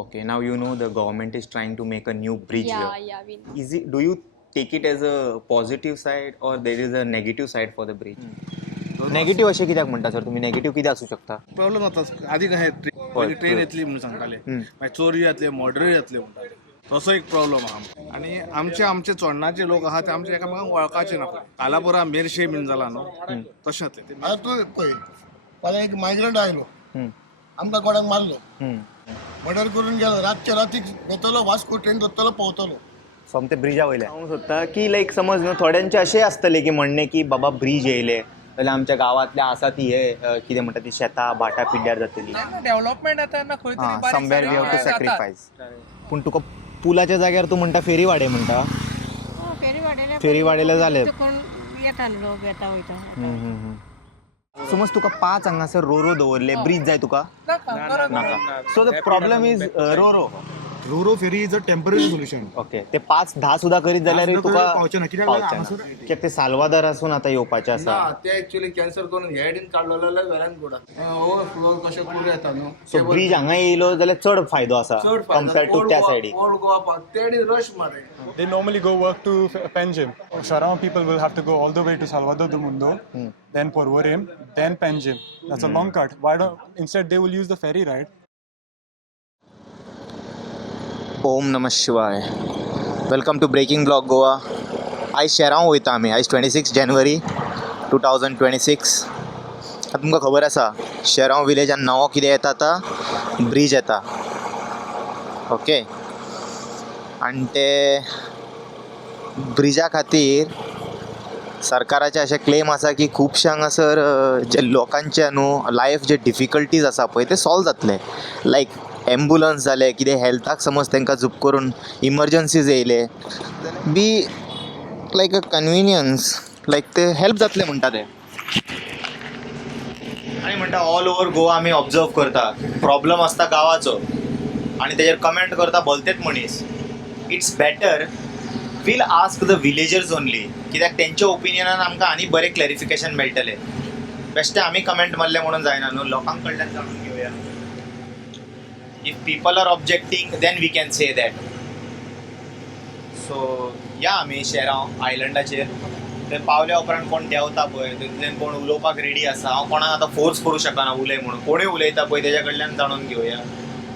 Okay, now you know the government is trying to make a new bridge Yeah, here. yeah, we know. Is it? Do you take it as a positive side or there is a negative side for the bridge? Negative असे कित्याक म्हणटा sir तुम्ही negative कित्याक असू शकता problem जाता आधी काय पयलीं ट्रेन येतली म्हणून सांगताले मागीर चोरी जातले मर्डर जातले म्हणटाले तसो एक प्रॉब्लेम आहा आनी आमचे चोडणाचे लोक आहा ते आमचे एकामेकांक वळखाचे ना कालापुरा मेरशे बीन जाला न्हू तशें जातलें ते आता तू पळय फाल्यां एक मायग्रंट आयलो आमकां कोणाक मारलो मर्डर करून गेलो रातचे रातीक वतलो वास्को ट्रेन धरतलो पावतलो सो ते ब्रिजा वयले हांव सोदता की लायक समज न्हू थोड्यांचे अशें आसतले की म्हणणे की बाबा ब्रिज येयले जाल्यार आमच्या गांवांतल्या आसा ती हे कितें म्हणटा ती शेतां भाटां पिड्ड्यार जातली डेव्हलपमेंट आता ना खंय तरी बारीक समवेअर वी हॅव टू सारीक सॅक्रिफायस पूण तुका पुलाच्या जाग्यार तू म्हणटा फेरी वाडे म्हणटा फेरी वाडयले जाले कोण येता न्हू लोक येता वयता समज तुका 5 हांगासर रोरो दवरले ब्रिज जाय तुका नाका so the problem is roro roro ferry is a temporary solution okay ते 5-10 सुद्धा करीत जाल्यार पांच तुका पावचे ना. कित्याक पावचे हांगासर ना. कित्याक ते साल्वादोरासून आतां येवपाचें आसा ते एक्चुअली कॅन्सल करून हेडीन काडलो जाल्यार वेल्यान गोडा ओवरफ्लो कशें करून येता न्हू सो ब्रिज हांगा येयलो जाल्यार चड फायदो आसा चड कम्पेर्ड टू त्या सायडीक ओल्ड गोवा तेडी रश मारे They normally go work to Panjim. Sharama people will have to go all the way to Salvador do Mundo, then Porvorim, then Panjim. That's a long cut. Why don't instead they will use the ferry ride? ओम नमः शिवाय welcome to breaking blog Goa आयज शेरांव वयता आमी आयज 26 जानेवारी 2026 आतां तुमकां खबर आसा शेरांव विलेजान नवो कितें येता आतां ब्रिज येता ओके आनी ते ब्रिजा खातीर सरकाराचे अशें क्लेम आसा की खुबशे हांगासर जे लोकांचे न्हू लायफ जे डिफिकल्टीज आसा पळय ते सॉल्व जातले लायक एम्बुलन्स जाले कितें हेल्थाक समज तांकां झूप करून इमर्जन्सीज येयले बी लायक अ कन्विनियन्स लायक ते हेल्प जातले म्हणटा ते आनी म्हणटा ऑल ओवर गोवा आमी ऑब्जर्व करता प्रॉब्लम आसता गांवाचो आनी तेजेर कमेंट करता भलतेच मनीस it's better we'll ask the villagers only कित्याक तेंच्या ओपिनियनान आमकां आनी बरें क्लॅरिफिकेशन मेळटलें बेश्टें आमी कमेंट मारलें म्हणून जायना न्हू लोकांक कडल्यान जाणून घेवया if people are objecting then we can say that so या आमी शेरांव आयलंडाचेर ते पावल्या उपरांत कोण देंवता पळय तितल्यान कोण उलोवपाक रेडी आसा हांव कोणाक आतां फोर्स करूं शकना उलय म्हणून कोणूय उलयता पळय तेज्या कडल्यान जाणून घेवया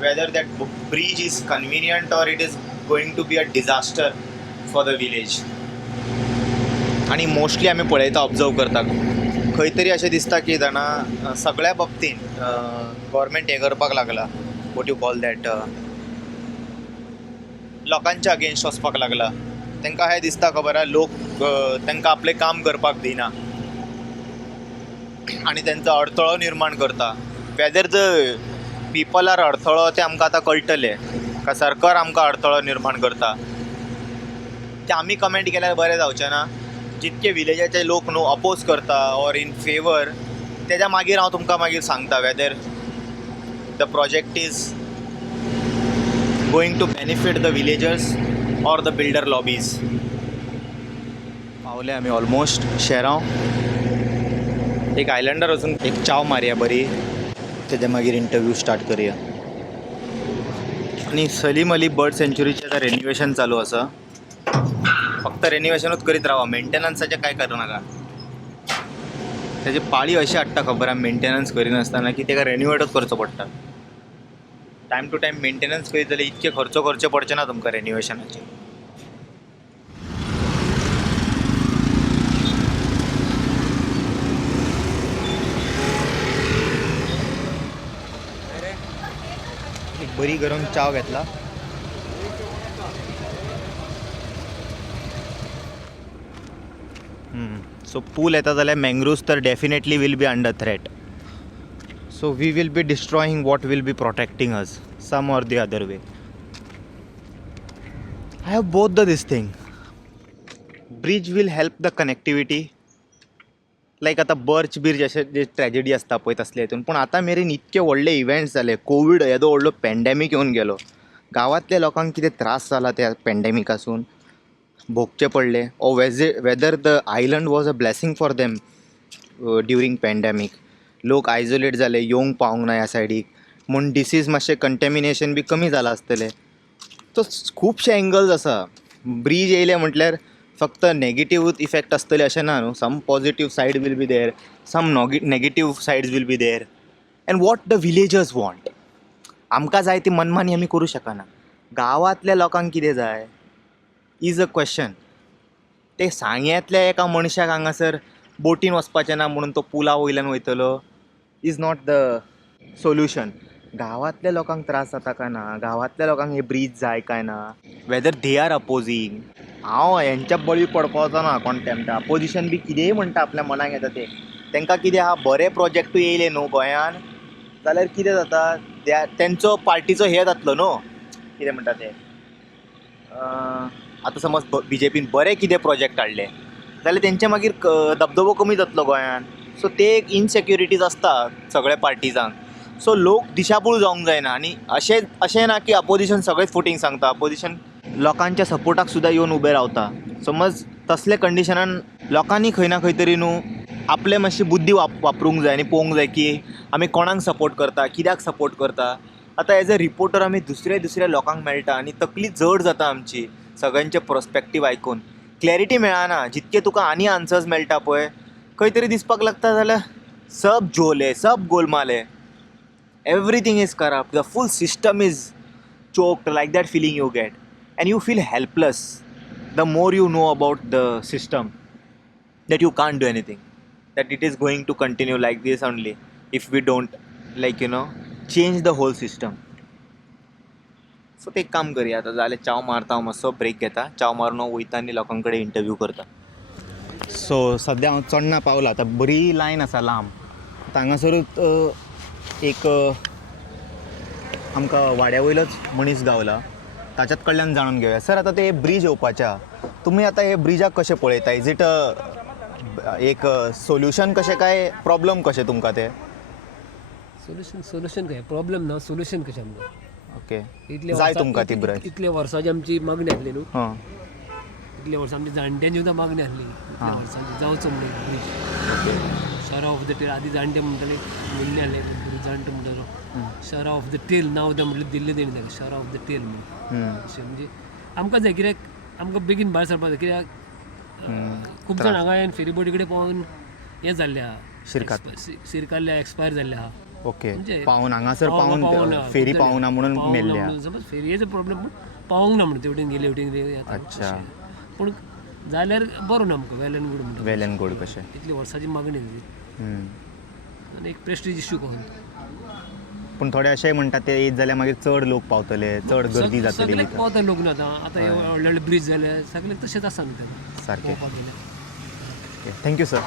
whether that bridge is convenient or it is going to be a disaster for the village आनी मोस्टली आमी पळयता ऑब्जर्व करता खंय तरी अशें दिसता की जाणा सगळ्या बाबतींत गव्हर्मेंट हें करपाक लागला वॉट यू कॉल दॅट लोकांच्या अगेन्स्ट वचपाक लागला तांकां हें दिसता खबर आहा लोक तांकां आपलें काम करपाक दिना आनी तेंचो अडथळो निर्माण करता वेदर द पीपल आर अडथळो तें आमकां आतां कळटलें का सरकार आमकां अडथळो निर्माण करता ते आमी कमेंट केल्यार बरें जावचें ना जितके विलेजाचे लोक न्हू अपोज करता ऑर इन फेवर तेज्या मागीर हांव तुमकां मागीर सांगता whether the project is going to benefit the villagers or the builder lobbies पावले आमी ऑलमोस्ट शेरांव एक आयलंडार वचून एक चाव मारया बरी तेज्या मागीर इंटरव्यू स्टार्ट करया आनी सलीम अली बर्ड सँच्युरीचें आतां रेन्युवेशन चालू आसा फक्त रेन्युवेशनूच करीत रावा मेंटेनन्साचें कांय करनाका तेजी पाळी अशी हाडटा खबर आहा मेंटेनन्स करिनासतना की तेका रेन्युवेटूच करचो पडटा टायम टू टायम मेंटेनन्स करीत जाल्यार इतके खर्च करचे पडचे ना तुमकां रेन्युवेशनाचे एक बरी गरम चाव घेतला सो पूल येता जाल्यार मँग्रुव्स तर definitely will be under threat so we will be destroying what will be protecting us some or the other way I have both the this thing bridge will help the connectivity like आतां बर्च birch अशें जे tragedy आसता पळय तसले हितून पूण आतां मेरेन इतके व्हडले इव्हेंट्स जाले कोवीड येदो व्हडलो पॅन्डेमीक येवन गेलो गांवांतल्या लोकांक कितें त्रास जाला त्या पॅन्डेमिकासून भोगचे पडले ओ whether the island was a blessing for them during pandemic लोक आयसोलेट जाले येवंक पावूंक ना ह्या सायडीक म्हूण डिसीज मातशें कंटेमिनेशन बी कमी जालां आसतलें. तो खुबशे एंगल्स आसा. ब्रीज येयले म्हटल्यार फक्त नेगेटिव्ह इफेक्ट आसतले अशें ना न्हू. Some positive side will be there, some negative sides will be there. And what the villagers want. आमकां जाय ती मनमानी आमी करूं शकना. गांवांतल्या लोकांक कितें जाय इज अ क्वेश्चन. ते सांग्यातल्या एका मनशाक हांगासर बोटीन वचपाचें ना म्हणून तो पुला वयल्यान वयतलो इज नॉट द सोल्युशन. गांवांतल्या लोकांक त्रास जाता काय ना, गांवांतल्या लोकांक हे ब्रीज जाय काय ना, वेदर दे आर अपोजींग. हांव हेंच्या बळी पडपाचो ना कॉन्टेम्प्ट. अपोजिशन बी कितेंय म्हणटा आपल्या मनाक येता ते. तांकां कितें आहा, बरे प्रोजेक्टूय येयले न्हू गोंयान जाल्यार कितें जाता, तेंचो पार्टीचो हे जातलो न्हू, कितें म्हणटा ते. आतां समज BJPन बरे कितें प्रोजेक्ट हाडले जाल्यार तेंचे मागीर दबदबो कमी जातलो गोंयान. सो ते एक इनसेक्युरिटीज आसता सगळ्या पार्टिजांक. सो लोक दिशाभूल जावंक जायना. आनी अशें ना की अपोजिशन सगळेच फुटींग सांगता. अपोजिशन लोकांच्या सपोर्टाक सुद्दां येवन उबें रावता. समज तसले कंडिशनान लोकांनी खंय ना खंय तरी न्हू आपले मातशी बुद्धी वापरूंक जाय आनी पळोवंक जाय की आमी कोणाक सपोर्ट करता, कित्याक सपोर्ट करता. आतां एज अ रिपोर्टर आमी दुसऱ्या लोकांक मेळटा आनी तकली जड जाता आमची सगळ्यांचे पर्स्पेक्टीव आयकून. क्लॅरिटी मेळना. जितके तुका आनी आन्सर्स मेळटा पळय खंय तरी दिसपाक लागता जाल्यार सब झोल है, सब गोलमाल है. Everything is corrupt. The full system is choked. Like that feeling you get and you feel helpless the more you know about the system, that you can't do anything, that it is going to continue like this only if we don't change the whole system. So ते काम करूया. आता जाल्यार चाव मारता, हांव मातसो break घेता. चाव मारून हांव वयता आनी लोकां कडेन इंटरव्यू करता. सो सद्या हांव चोडणा पावला. आतां बरी लायन आसा लांब. हांगासरूच एक आमकां वाड्या वयलोच मनीस गावला. ताच्यात कडल्यान जाणून घेवया. सर, आतां ते ब्रीज येवपाच्या, तुमी आतां हे ब्रिजाक कशें पळयता? इज इट एक सोल्युशन कशें काय प्रॉब्लम कशें तुमकां ते? सोल्युशन काय प्रॉब्लेम ना, सोल्युशन कशें आमकां. ओके, जाय तुमकां ती ब्रिज? इतल्या वर्सांची आमची मागणी आसली न्हू. हां, इतल्या वर्सां आमची जाणट्यांची सुद्दां मागणी आसली इतल्या वर्सांची जावचो म्हणून ब्रीज. शहर ऑफ द टेल आदी जाणटे म्हणटाले, म्हणले आले जाणटे म्हणटालो शहर ऑफ द टेल नांव तें म्हटलें दिल्लें तेणी ताका, शहर ऑफ द टेल म्हणून. अशें म्हणजे आमकां जाय कित्याक आमकां बेगीन भायर सरपाक जाय. कित्याक खूब जाण हांगा फेरीबोटी कडेन पावून हें जाल्लें आहा, शिरकाल्ले एक्सपायर जाल्ले आहा. ओके, पावून हांगासर पावून फेरी पावना म्हणून मेल्ल्या. समज फेरयेचो प्रॉब्लेम पूण पावूंक ना म्हणून तेवटेन गेले हेवटेन. अच्छा, पूण जाल्यार बरो ना आमकां वेल एंड गूड म्हणटा. वेल एंड गूड कशें? इतली वर्साची मागणी आनी एक प्रेस्टीज इश्यू करून. पूण थोडे अशेंय म्हणटात ते येत जाल्यार मागीर चड लोक पावतले, चड गर्दी जातली. सगळ्याक पावता लोक न्हू आतां व्हडले व्हडले ब्रीज जाले सगळ्याक तशेंच आसा न्हू तें सारकें. Thank you sir.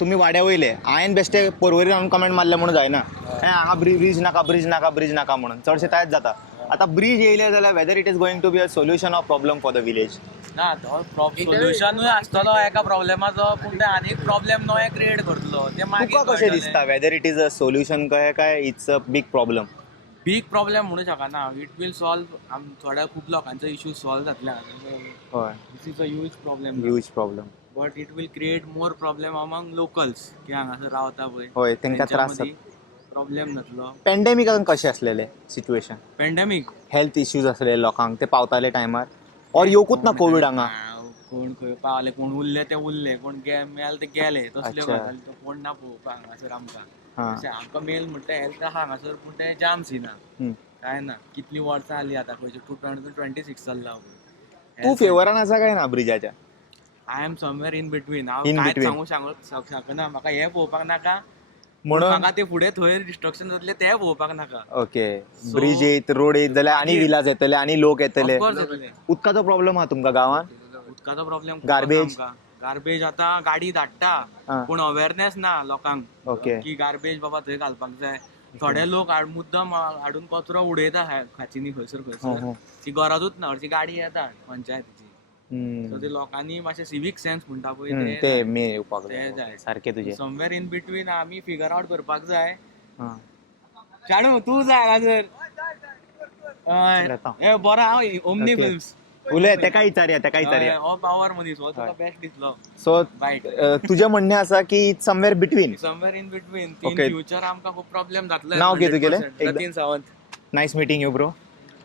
तुमी वाड्या वयले, हांवें बेश्टे परवरी रावन कमेंट मारले म्हणून जायना. हांगा ब्रीज नाका, ब्रीज नाका, ब्रीज नाका म्हणून चडशे तायच जाता. आतां ब्रीज येयले जाल्यार whether it is going to be a solution of problem for the village? ना, तो सोल्युशनूय आसतलो एका प्रॉब्लेमाचो, पूण ते आनीक प्रॉब्लेम नवे क्रिएट करतलो. ते तुका कशें दिसता whether it is a solution कशें काय it's a big problem? Big problem म्हणू शकना. इट वील सॉल्व थोड्या खूब लोकांचो इश्यू सॉल्व जातले. हय, this is a huge problem. Huge problem. But it will create more problem among locals की हांगासर रावता पळय. हय, तांकां त्रास प्रॉब्लेम जातलो. पॅन्डेमिकान कशें आसलेलें सिच्युएशन? पॅन्डेमीक हेल्थ इश्यूज आसले लोकांक, ते पावताले टायमार? ऑर येवकूच ना कोवीड हांगा? कोण खंय पावले, कोण उरले ते उरले, कोण मेल ते गेले. तसल्यो अच्छा. गजाली तो कोण ना पळोवपाक हांगासर आमकां. हां, अशें आमकां मेल म्हणटा हेल्थ आहा हांगासर, पूण ते जाम सिना काय ना. कितलीं वर्सां जालीं आतां खंयचे 2026 चल्ला. तूं फेवरान आसा काय ना ब्रिजाच्या? I am somewhere in between. हांव In कांयच between. सांगू शकना. म्हाका हें पळोवपाक नाका, म्हणून म्हाका ते फुडें थंय डिस्ट्रक्शन जातलें तें पळोवपाक नाका. ओके, ब्रिज येत, रोड येत जाल्यार आनी विलाज येतले, आनी लोक येतले. ऑफकोर्स येतले. उदकाचो प्रॉब्लेम आहा तुमकां गांवांत? उदकाचो प्रॉब्लेम Garbage? गार्बेज आतां गाडी धाडटा पूण अवेरनेस ना लोकांक ओके, की गार्बेज बाबा थंय घालपाक जाय. थोडे लोक मुद्दम हाडून कचरो उडयता खाचीनी खंयसर. ती गरजूच ना, हरशी गाडी येता पंचायतीची. सो ते लोकांनी मातशें सिवीक सेन्स म्हणटा पळय ते मे येवपाक ते जाय. सारकें तुजें. समवेअर इन बिटवीन आमी फिगर आउट करपाक जाय. हां, शाणू तूं जाय हांगासर. येता. बरो हांव ओमनी Okay. फिल्म्स उलय तेका विचारया हो पावर मनीस हो तुका बेस्ट दिसलो सो वायट तुझें म्हणणें आसा की it's somewhere between. Somewhere in between in Okay. Future आमकां खूप प्रॉब्लेम जातले. नाव कितें तुगेलें? Jatin Sawant. Nice meeting you bro.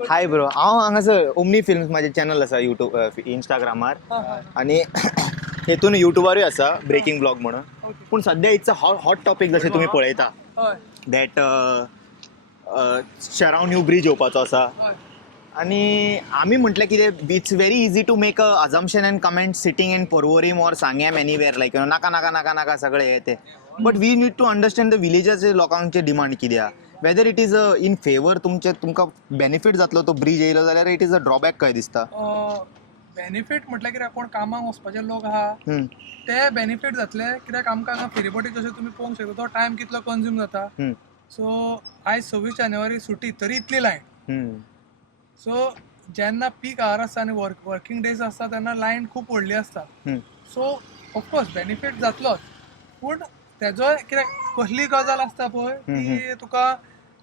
Hi bro, हांव हांगासर ओमनी फिल्म्स म्हाजें चॅनल आसा युट्यूब इंस्टाग्रामार आनी हेतून युट्यूबारूय आसा ब्रेकिंग ब्लॉग म्हणून. पूण सद्या इट्स अ हॉट टॉपीक जशें तुमी पळयता दॅट शराव न्यू ब्रिज येवपाचो आसा आनी आमी म्हटलें कितें it's very easy to make a assumption and comment sitting in Porvorim or Sanguem anywhere like नाका नाका नाका नाका सगळें हें तें. But we need to understand the विलेजाचे लोकांचे डिमांड कितें आहा. Whether it is in favour तुमकां बेनिफीट जातलो तो ब्रिज येयलो जाल्यार इट इज अ ड्रॉबॅक काय दिसता. बेनिफीट म्हटल्यार कितें कोण कामाक वचपाचे लोक आहा ते बेनिफीट जातले कित्याक आमकां हांगा फेरीबोटी जशें तुमी पळोवंक शकता तो टायम कितलो कंज्यूम जाता. सो आयज 26 जानेवारी सुटी तरी इतली लायन. सो जेन्ना पीक आवर आसता आनी वर्किंग डेज आसता तेन्ना लायन खूब व्हडली आसता. सो ऑफकोर्स बेनिफीट जातलोच पूण तेजो कित्याक कसली गजाल आसता पळय ती तुका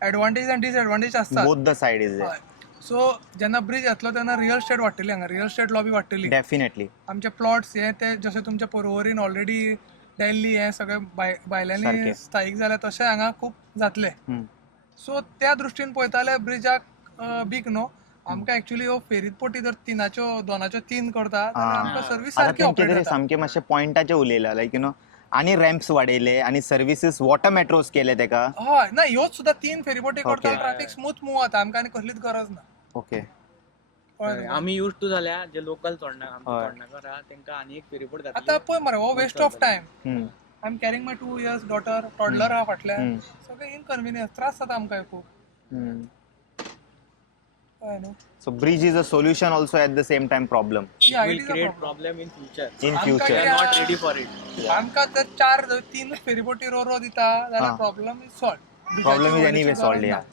एडवांटेज आनी डिसएडवांटेज आसता. Both the said is so जेन्ना ब्रिज येतलो तेन्ना रियल स्टेट वाडटली हांगा रियल स्टेट लॉबी वाडटली. डेफिनेटली आमचे प्लॉट्स हे ते जशे तुमचे पर्वरीन ऑलरेडी दिल्ली हे सगळे भायल्यांनी स्थायीक जाले तशें हांगा खूब जातले. सो त्या दृश्टीन पळयताले ब्रिजाक बीग नो आमकां एक्चुअली हो फेरीत पोटी जर 2च्यो 3 करता जाल्यार आमकां सर्वीस सारकी ऑपरेट जाता. सामकें मातशें पॉयंटाचें उलयलां लायक यू नो आनी रॅम्प्स वाडयले आनी सर्विसीस वॉटर मेट्रोज केले तेका. हय ना ह्योच सुद्दां 3 फेरीबोटी करता ट्रॅफिक स्मूथ मूव जाता आमकां आनी कसलीच गरज ना. ओके आमी यूज टू जाल्या जे लोकल चोडणाकर आहा तेंकां आनी एक फेरीबोट जातली. आतां पळय मरे हो waste of time. I am carrying my 2 years daughter toddler आहा फाटल्यान सगळे इनकन्विनियन्स त्रास जाता आमकां खूब. So bridge is a solution also at the same time problem. Yeah, will it is a create problem. problem in future. In आमकां future. We कितें are not ready for it. आमकां जर 3 फेरीबोटी रो दिता जाल्यार problem is solve. Problem is anyway solved, yeah.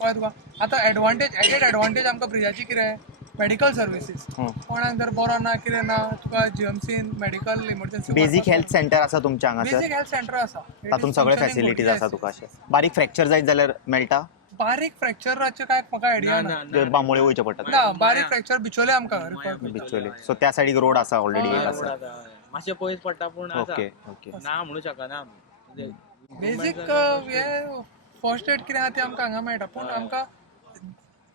कळ्ळें तुका. आतां advantage advantage आमकां ब्रिजाची कितें मेडिकल सर्विसीस कोणाक जर बरो ना कितें ना तुका जीएमसीन medical emergency basic health centre आसा तुमच्या हांगासर. बेसिक हेल्थ सेंटर आसा तातूंत सगळे फॅसिलिटीज आसा तुका अशें. बारीक फ्रॅक्चर जायत जाल्यार मेळटा. बारीक फ्रॅक्चराचे काय म्हाका आयडिया ना. बांबोळे वयचे पडटा ना बारीक फ्रॅक्चर बिचोले आमकां रिफर करता. बिचोले. सो त्या सायडीक रोड आसा ऑलरेडी एक आसा. मातशें पयस पडटा पूण ओके ओके ना म्हणू शकना आमी. बेसिक हे फर्स्ट एड कितें आहा ते आमकां हांगा मेळटा पूण आमकां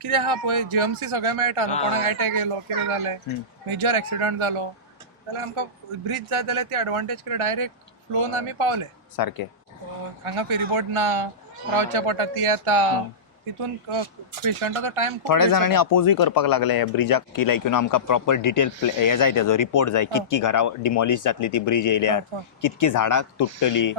कितें आहा पळय जीएमसी सगळें मेळटा न्हू. कोणाक अटॅक येयलो कितें जालें मेजर एक्सिडंट जालो जाल्यार आमकां ब्रिज जाय जाल्यार ती एडवांटेज कितें डायरेक्ट फ्लोन आमी पावले सारकें. हांगा फेरीबोट ना रावच्या पडटा ती येता तितून पेशंटाचो टायम थोड्या जाणांनी अपोजूय करपाक लागले ह्या ब्रिजाक की लायक यू नो आमकां प्रॉपर डिटेल हे जाय तेजो रिपोर्ट जाय कितकी घरां डिमॉलिश जातली ती ब्रिज येयल्यार कितकी झाडां तुटतली.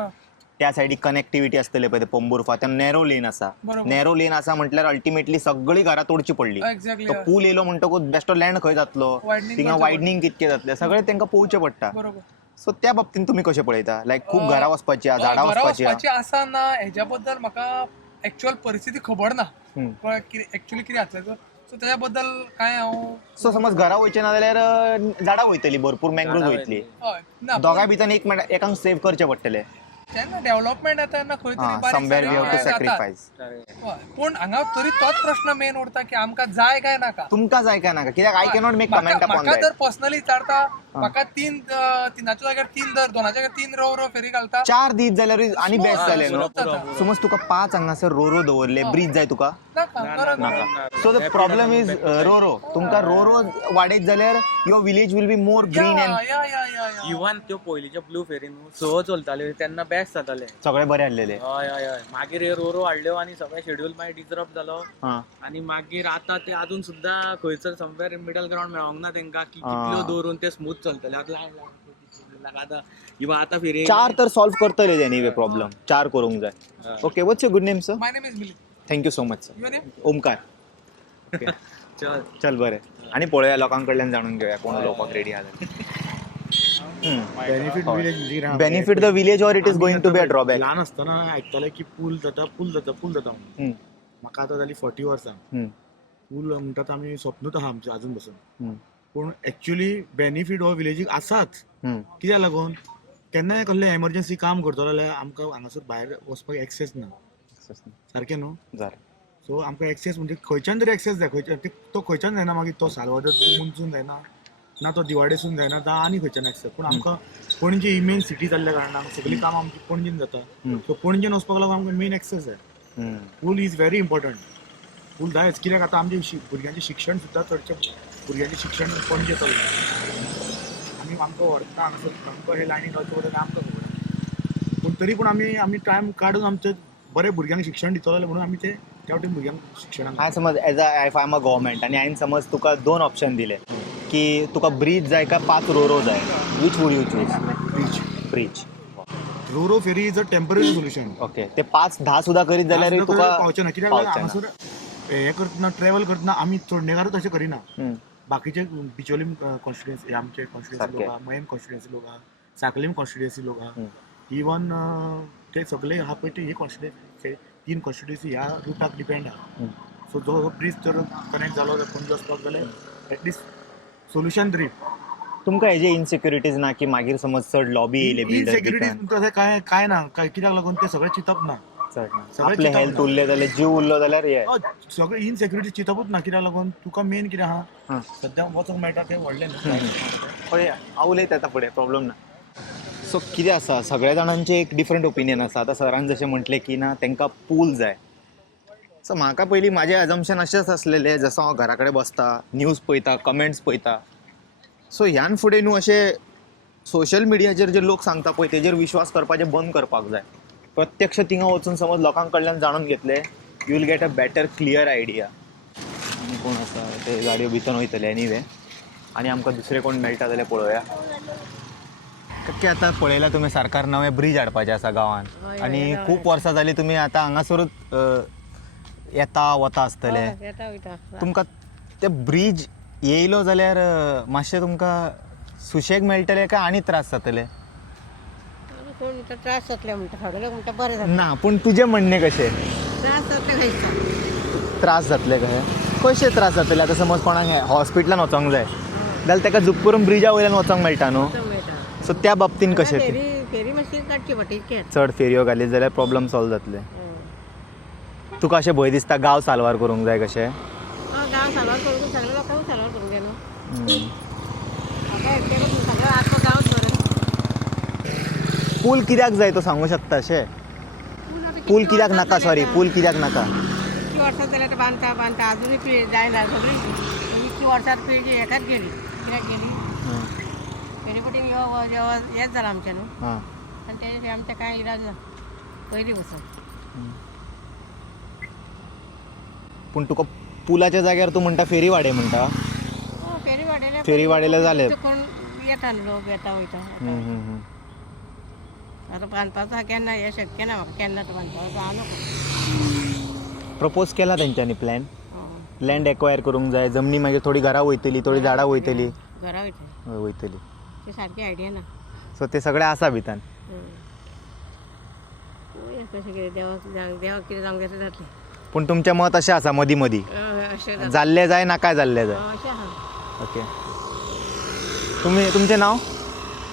त्या सायडीक कनेक्टिविटी आसतले पळय ते पंबुर्फा ते नॅरो लेन आसा. नॅरो लेन आसा म्हटल्यार अल्टिमेटली सगळीं घरां तोडची पडली. तो पूल येयलो म्हणटकूच बेश्टो लँड खंय जातलो थिंगा वायडनींग कितके जातले सगळें तांकां पळोवचें पडटा. सो त्या बाबतींत तुमी कशें पळयता लायक खूब घरां वचपाची आहा झाडां वचपाची आसा ना हेज्या बद्दल म्हाका एक्चुअल परिस्थिती खबर ना एक्चुअली कितें जातलें सो तेज्या बद्दल कांय हांव. सो समज घरा वयचें ना जाल्यार झाडां वयतली भरपूर मँग्रोव्ज वयतली. दोगांय भितर एकांक सेव करचें पडटलें. जेन्ना डेव्हलपमेंट येता तेन्ना खंय तरी somewhere we have to sacrifice. पूण हांगा तरी तोच प्रश्न मेन उरता की आमकां जाय काय नाका. तुमकां जाय काय नाका कित्याक I cannot make comment upon म्हाका दॅट. जर पर्सनली विचारता म्हाका 3च्या जाग्यार 3 धर 2च्या जाग्यार 3 रो फेरी घालता 4 दीस जाल्यार आनी बेस्ट जालें न्हू. समज तुका 5 हांगासर रो दवरले ब्रिज जाय तुका नाका. So the problem is ro तुमकां रो वाडयत जाल्यार your village will be more green and even त्यो पयलींच्या ब्लू फेरीन स चलताल्यो तेन्ना बेस्ट जाताले सगळे बरे आसलेले. हय हय हय मागीर हे रो हाडल्यो आनी सगळे शेड्यूल मागीर डिस्टर्ब जालो आनी मागीर आतां ते अजून सुद्दां खंयसर समवेर मिडल ग्राउंड मेळोंक ना तेंकां की कितल्यो दवरून ते स्मूथ चलतले. आतां इवन आतां फेरी 4 तर सॉल्व करतले एनीवे प्रॉब्लेम 4 करूंक जाय. Okay what's your good name sir? My name is Milind. Thank you so much sir. Your name? Omkar. चल बरें आनी पळोवया लोकां कडल्यान जाणून घेवया कोण उलोवपाक रेडी आहा. Benefit the village or it is going to be a drawback. ल्हान आसतना आयकताले की पूल जाता म्हणून. म्हाका आतां जाली 40 वर्सां. पूल म्हणटात आमी स्वप्नूच आहा आमचें अजून पसून. पूण एक्चुअली बेनिफीट हो विलेजीक आसाच. कित्याक लागून केन्नाय कसलें एमर्जन्सी काम करतलो जाल्यार आमकां हांगासर भायर वचपाक एक्सेस ना. सारकें न्हू. सो आमकां एक्सेस म्हणजे खंयच्यान तरी एक्सेस जाय, तो खंयच्यान जायना, मागीर तो सालवादर मुनसून जायना ना तो दिवाडेसून जायना ना आनी खंयच्यान एक्सेस. पूण आमकां पणजे ही मेन सिटी जाल्ल्या कारणान सगळीं कामां आमची पणजेन जाता. सो पणजेन वचपाक लागून आमकां मेन एक्सेस जाय. पूल इज व्हेरी इम्पॉर्टंट. पूल जायच, कित्याक आतां आमचे भुरग्यांचें शिक्षण सुद्दां चडचें भुरग्यांचें शिक्षण पणजे चलता आनी आमकां व्हरता हांगासर आमकां हे लायनीन रावचें पडटा आमकां खबर. पूण तरी पूण आमी टायम काडून आमचे बरे भुरग्यांक शिक्षण दितलो जाल्यार म्हणून आमी ते त्या वटेन भुरग्यांक शिक्षणाक. हांवें समज as a if I am a government आनी हांवें समज तुका 2 ऑप्शन दिले की तुका ब्रीज जाय काय 5 रोरो जाय, which would you choose? Bridge. Roro ferry is a temporary solution. Okay. ते 5-10 सुद्धा करीत जाल्यार तुका पावचे ना, कित्याक हांगासर हे करतना ट्रॅव्हल करतना आमी चोडणेकारूच अशें करिना. बाकीचे बिचोली कॉन्स्टिट्युएन्सी, आमचे कॉन्स्टिट्युएन्सी लोक आहा, मयम कॉन्स्टिट्युएन्सी लोक आहा, साकलीम कॉन्स्टिट्युएन्सी लोक आहा, इवन ते सगळे आहा पळय ते ही कॉन्स्टिट्युएन्सी 3 कॉन्स्टिट्युएन्सी ह्या रुटाक डिपेंड आहा. सो जो ब्रीज जर कनेक्ट जालो जाल्यार पणजे वचपाक जाल्यार एटलिस्ट सोल्युशन तरी. तुमकां हेजे इनसिक्युरिटीज ना की मागीर समज चड लॉबी येयले बिल्डर इनसिक्युरिटीज तशें काय ना, कित्याक लागून ते सगळे चिंतप ना. आपले हेल्थ उरले जाल्यार जीव उरलो जाल्यार हे सगळे इनसिक्युरिटी चिंतपूच ना. कित्याक लागून तुका मेन कितें आहा सद्या वचूंक मेळटा तें व्हडलें न्हू. पळया हांव उलयता येता फुडें, प्रॉब्लम ना. सो कितें आसा, सगळ्या जाणांचें एक डिफरंट ओपिनियन आसा. आतां सरान जशें म्हटलें की ना तांकां पूल जाय. सो म्हाका पयलीं म्हाजें अजम्पशन अशेंच आसलेलें, जसो हांव घरा कडेन बसता, न्यूज पळयता, कमेंट्स पळयता, सो ह्यान फुडें न्हू अशें सोशल मिडियाचेर जे लोक सांगता पळय तेजेर विश्वास करपाचें बंद करपाक जाय. प्रत्यक्ष थिंगा वचून समज लोकां कडल्यान जाणून घेतले, you will get a better clear idea. आनी कोण आसा ते गाडयो भितर वयतले एनीवे, आनी आमकां दुसरे कोण मेळटा जाल्यार पळोवया. की आतां पळयलां तुमी सरकार नवें ब्रीज हाडपाचें आसा गांवांत, आनी खूब वर्सां जालीं तुमी आतां हांगासरूच येता वता आसतले. तुमकां ते ब्रीज येयलो जाल्यार मातशें तुमकां सुशेग मेळटलें काय आनी त्रास जातले? कोण त्रास जातले म्हणटा, सगळे म्हणटा बरें जातलें. ना, पूण तुजें म्हणणें कशें? त्रास जातले खंयचा त्रास जातले कशें? कशें त्रास जातले? आतां समज कोणाक हॉस्पिटलान वचोंक जाय जाल्यार ताका झूक करून ब्रिजा वयल्यान वचोंक मेळटा न्हू. सो त्या बाबतीन कशें? फेरी मातशी काडची पडटा इतकेंच. चड फेरयो घालीत जाल्यार प्रॉब्लम सॉल्व जातले. तुका अशें भंय दिसता गांव साल्वार करूंक जाय कशें? गांव साल्वार करूंक सगळे लोकांक साल्वार करूंक जाय न्हू. आतां एकटे सगळें आत्म गांवच बरें. पूल कित्याक जाय तो सांगूं शकता अशें? पूल कित्याक नाका? सॉरी, पूल कित्याक नाका? इतकी वर्सां जाल्यार बांदता अजुनूय पिळी जायना. सगळी इतकी वर्सां पिळगी हेकाच गेली. कित्याक गेली? फेरी पटीन हेंच जालां आमचें न्हू. आनी तेजे आमचें कांय इलाज ना पयलीं वचून. पूण तुका पुलाच्या जाग्यार तूं म्हणटा फेरी वाडय म्हणटा? फेरी वाडयल्यार जालें. कोण येता न्हू, लोक येता वयता. आतां बांदपाचो केन्ना हें शक्य ना म्हाका, केन्ना तो बांदपाचो हांव नको. प्रपोज केला तेंच्यांनी प्लॅन? लँड एक्वायर करूंक जाय, जमनी मागीर थोडी घरां वयतली, थोडी झाडां वयतली. घरा वयतली वयतली. ती सारकी आयडिया ना. सो ते सगळें आसा भितर. कशें कितें देवाक कितें जावंक जाय जातलें. पूण तुमचें मत अशें आसा मदीं मदीं अशें जाल्लें जाय नाका जाल्लें जाय? अशें आहा. ओके. तुमचें नांव?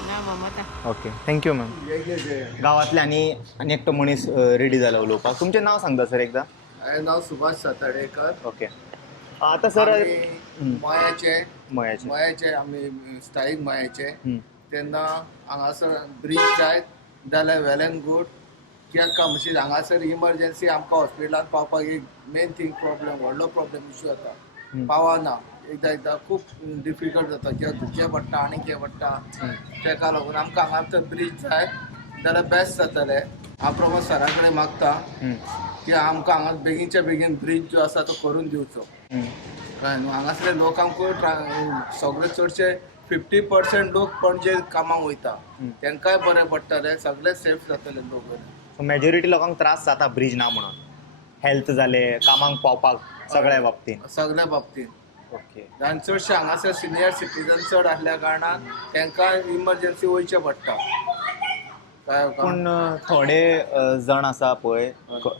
ना ममता. Okay, thank you ma'am. गांवांतले आनी एकटो मनीस रेडी जाला उलोवपाक. तुमचें नांव सांगता सर एकदां? हांवें नांव सुभाष सातडेकर. ओके. आतां सर मयाचे आमी स्थायीक मयाचे. तेन्ना हांगासर ब्रीज जाय जाल्यार वेल एंड गूड. कित्याक काय म्हणशी हांगासर इमर्जन्सी आमकां हॉस्पिटलांत पावपाक एक मेन थींग प्रॉब्लेम, व्हडलो प्रॉब्लेम इश्यू जाता. पावना एकदां खूब डिफिकल्ट जाता, किंवा धुचें पडटा आनी कितें पडटा. तेका लागून आमकां हांगासर ब्रीज जाय जाल्यार बेस्ट जातलें. हांव प्रमोद सरा कडेन मागता की आमकां हांगा बेगीनच्या बेगीन ब्रीज जो आसा तो करून दिवचो. कळ्ळें न्हू. हांगासरले लोकांकूय सगळे चडशे 50% लोक पणजे कामाक वयता, तांकांय बरें पडटलें, सगळे सेफ जातले लोक. सो मेजॉरिटी लोकांक त्रास जाता ब्रीज ना म्हणून, हेल्थ जाले, कामाक पावपाक, सगळ्या बाबतींत. ओके. आनी चडशे हांगासर सिनियर सिटीजन चड आसल्या कारणान तांकां इमर्जन्सी वयचें पडटा. पूण थोडे जण आसा पळय,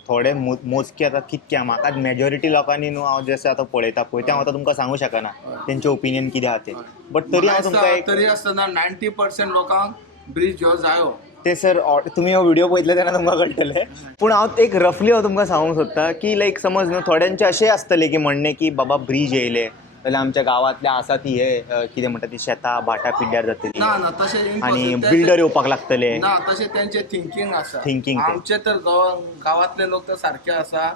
थोडे मोजके आतां कितके, म्हाका मेजॉरिटी लोकांनी न्हू हांव जशें आतां पळयता पळय तें हांव आतां तुमकां सांगूं शकना तेंचें ओपिनियन कितें आहा तें. बट तरी हांव तुमकां तरी आसतना 90% लोकांक ब्रीज ह्यो जायो. ते सर तुम्ही हो व्हिडिओ पळयतले तेन्ना तुमकां कळटलें. पूण हांव एक रफली हांव तुमकां सांगूंक सोदतां की लायक समज न्हू थोड्यांचे अशें आसतलें की म्हणणें की बाबा ब्रिज येयले जाल्यार आमच्या गांवांतले आसा ती हे कितें म्हणटा ती शेतां भाटां पिड्ड्यार जातली ना ना तशें आनी impossible. बिल्डर येवपाक लागतले. ना तशें तेंचे थिंकींग आसा. Thinking ते. आमचे तर गांवांतले लोक तर सारखे आसा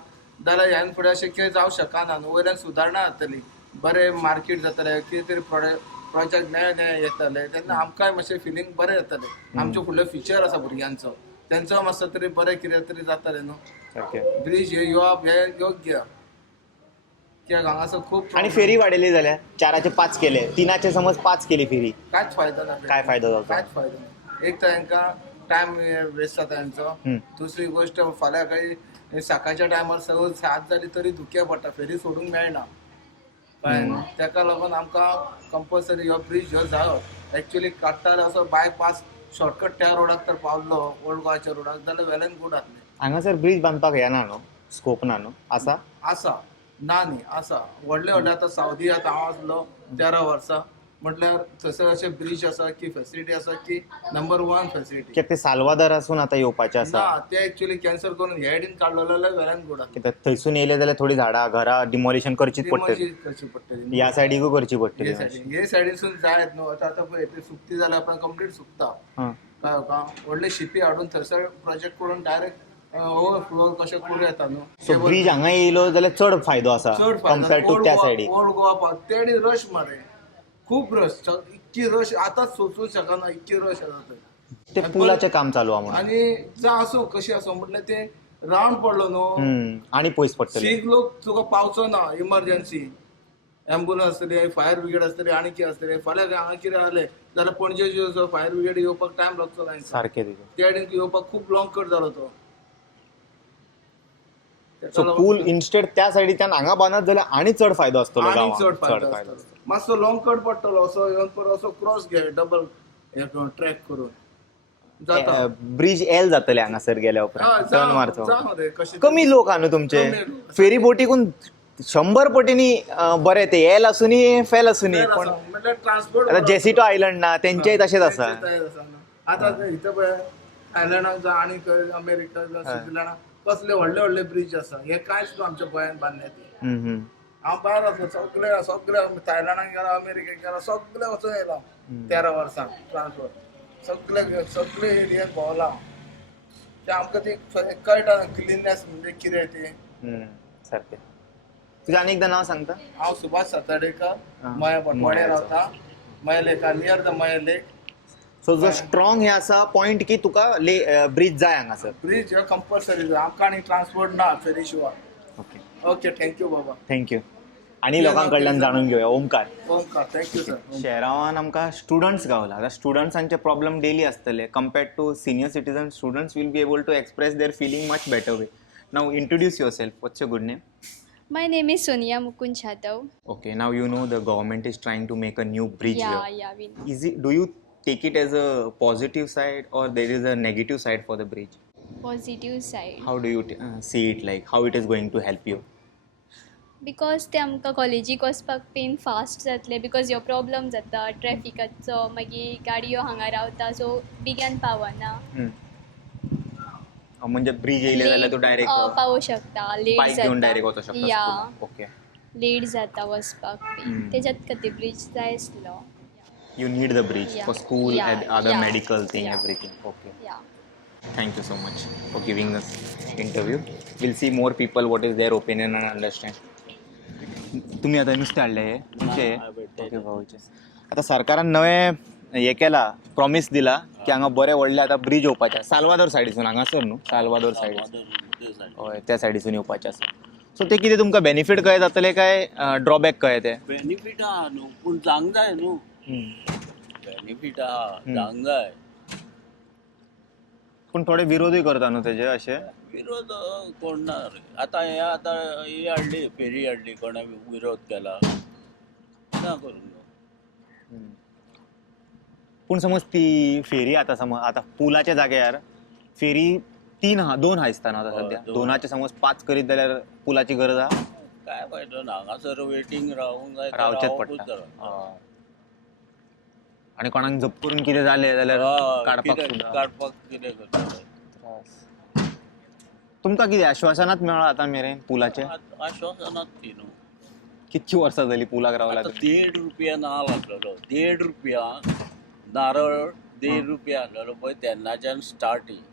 जाल्यार ह्यान फुडें अशें कितें जावं शकना न्हू. वयल्यान सुदारणा जातली, बरें मार्केट जातलें, कितें तरी प्रोजेक्ट नवे येतले तेन्ना आमकांय मातशें फिलींग बरें येतलें. आमचे फुडलो फ्युचर आसा भुरग्यांचो, तेंचो मातसो तरी बरें कितें तरी जातलें न्हू. ब्रिज हे येवप हे योग्य कित्याक हांगासर खूब आनी फेरी वाडयली जाल्यार 4चे 5 केले, 3चे समज 5 केली फेरी, कांयच फायदो ना. काय फायदो जाता? कांयच फायदो ना. एक तर हांकां टायम वेस्ट जाता हांचो. दुसरी गोश्ट फाल्यां काही सकाळच्या टायमार सगळं 7 जाली तरी धुकें पडटा, फेरी सोडूंक मेळना कळ्ळें न्हू. तेका लागून आमकां कंपल्सरी हो ब्रिज ह्यो जायो. एक्चुअली काडटाले असो बायपास शॉर्टकट त्या रोडाक तर पावलो ओल्ड गोवाच्या रोडाक जाल्यार वेल एंड गूड जातलें. हांगासर ब्रिज बांदपाक येना न्हू, स्कोप ना न्हू, आसा? आसा ना न्ही आसा. व्हडले व्हडले आतां सावदी आतां हांव आसलो 13 वर्सां म्हटल्यार थंयसर अशे ब्रिज आसा की फेसिलिटी आसा की नंबर 1 फेसिलिटी. कित्याक ते साल्वादोरासून आतां येवपाचें आसा. ना ते एक्चुअली कॅन्सल करून हेडीन काडलो जाल्यार वेल एंड गूड जातलें. कित्याक थंयसून येयले जाल्यार थोडी झाडां घरां डिमोलिशन करचीच पडटली, करची पडटली. ह्या सायडीकूय करची पडटली. हे सायडीसून जायत न्हू. आतां पळय ते सुकती जाल्यार आपण कंप्लीट सुकता कळ्ळें का. व्हडले शिपी हाडून थंयसर प्रोजेक्ट करून डायरेक्ट ओवरफ्लो कशें करूं येता न्हू. सो ब्रिज हांगा येयलो जाल्यार चड फायदो आसा चड कंपेर टू त्या सायडीक. ओल्ड गोवा तेडी रश मारे, खूप रश, इतकी रश आतांच सोचूंक शकना, इतकी रश येता थंय. ते पुलाचें काम चालू आहा म्हणून. आनी जावं आसूं कशी आसूं म्हटल्यार ते रावंड पडलो न्हू. आनी पयस पडटले. सीख लोक तुका पावचो ना. इमर्जन्सी एम्बुलन्स आसतली, फायर ब्रिगेड आसतली, आनी कितें आसतलें. फाल्यां हांगा कितें जालें जाल्यार पणजे फायर ब्रिगेड येवपाक टायम लागचो ना. सारकें तुजें. त्या सायडीन येवपाक खूब लॉंग कट जालो तो. सो पूल इन्स्टेड त्या सायडीच्यान हांगा बांदत जाल्यार आनी चड फायदो आसतलो आनी गांवांक. चड फायदो आसतलो. मातसो लॉंग कट पडटलो असो येवन परत असो क्रॉस घे डबल ट्रॅक करून जाता. ब्रिज एल जातले हांगासर गेल्या उपरांत टर्न मारचो. जावं रे कशें कमी लोक आहा न्हू तुमचे. कमी लोक. फेरी बोटीकून 100 पटींनी बरें ते एल आसुनी फेल आसुनी. पण म्हटल्यार ट्रान्सपोर्ट आता जेसिटो आयलंड ना तेंचेय तशेंच आसा. आतां इथं पळय थायलंडाक जा आनी अमेरिका जा स्वित्झर्लंडाक कसले व्हडले व्हडले ब्रिज आसा. हे कांयच न्हू आमच्या गोंयांत बांदले ते. हांव भायर आसलो सगळे सगळे थायलंडाक गेला, अमेरिकेक गेला, सगळे वचून येयला 13 वर्सां ट्रान्सपोर्ट सगळे एरियाक भोंवला. ते आमकां ते कळटा क्लिननेस म्हणजे कितें ते. सारकें. तुजें आनी एकदां नांव सांगता? हांव सुभाष सातर्डेकर, मया पटवाड्यार रावता, मया लेका नियर द मया लेक. सो जो स्ट्रॉंग हे आसा पॉयंट की तुका ब्रिज जाय हांगासर. ब्रिज हो कंपल्सरी जाय. आमकां आनी ट्रान्सपोर्ट ना फेरी शिवाय. ओके ओके थँक्यू बाबा. थँक्यू. आनी लोकां कडल्यान जाणून घेवया. ओमकार. Omkar thank you sir. शहरान आमकां स्टुडंट्स गावला. आतां स्टुडंट्सांचे प्रॉब्लेम डेली आसतले compared to senior citizen. Students will be able to express their feeling much better way. नाव introduce yourself. What's your good name? My name is Sonia Mukund Chhatav. Okay, now you know the government is trying to make a new bridge Yeah, here. we know. Do you take it as a positive side or there is a negative side for the bridge? Positive side. How do you see it, like how it is going to help you? Because ते आमकां कॉलेजीक वचपाक bin fast जातले because ह्यो problem जाता ट्रॅफिकाचो. मागीर गाडयो हांगा रावता सो बेगीन पावना. म्हणजे ब्रिज येयले जाल्यार तू डायरेक्ट पावू शकता. लेट बाईक घेऊन जाता. डायरेक्ट वचू शकता. या ओके. लेट जाता वचपाक बीन. तेज्यात खातीर ब्रिज जाय आसलो. You need the bridge Yeah. for school Yeah. and other Yeah. medical thing, Yeah. everything. Okay. या Thank you so much for giving us interview. We'll see more people what is their opinion and understand. तुम्ही आता नुसते हाडले हे तुमचे okay भाऊचे. आता सरकारान नवे हे केला प्रॉमिस दिला की हांगा बरे व्हडले आता ब्रिज येवपाचे साल्वादोर सायडीसून. हांगासर न्हू साल्वादोर सायडीसून. हय त्या सायडीसून येवपाचे आसा. सो ते कितें तुमकां बेनिफीट कळ्ळे जातले काय ड्रॉबॅक कळ्ळे ते? बेनिफीट आहा न्हू पूण जावंक जाय न्हू. बेनिफीट आहा जावंक जाय. पूण थोडे विरोधूय करता न्हू तेजे अशे. विरोध कोण ना रे. आतां ही हाडली फेरी हाडली कोणा विरोध केला ना करूंक. पूण समज ती फेरी आता समज आता पुलाच्या जाग्यार फेरी 2 आहा दिसता न्हू आतां सद्या. 2चे समज 5 करीत जाल्यार पुलाची गरज आहा. काय फायदो ना. हांगासर वेटिंग रावूंक जाय. रावचेच पडटा. आणि कोणाक जप करून कितें जालें जाल्यार काडपाक सुद्दां काडपाक कितें करता तुमकां कितें आश्वासनात मेळ्ळां आतां मेरेन पुलाचे आश्वासनात ती न्हू कितकी वर्सां जालीं पुलाक रावला आतां ₹1.5 नाल आसलेलो ₹1.5 नारळ ₹1.5 आसलेलो पळय तेन्नाच्यान स्टार्टींग.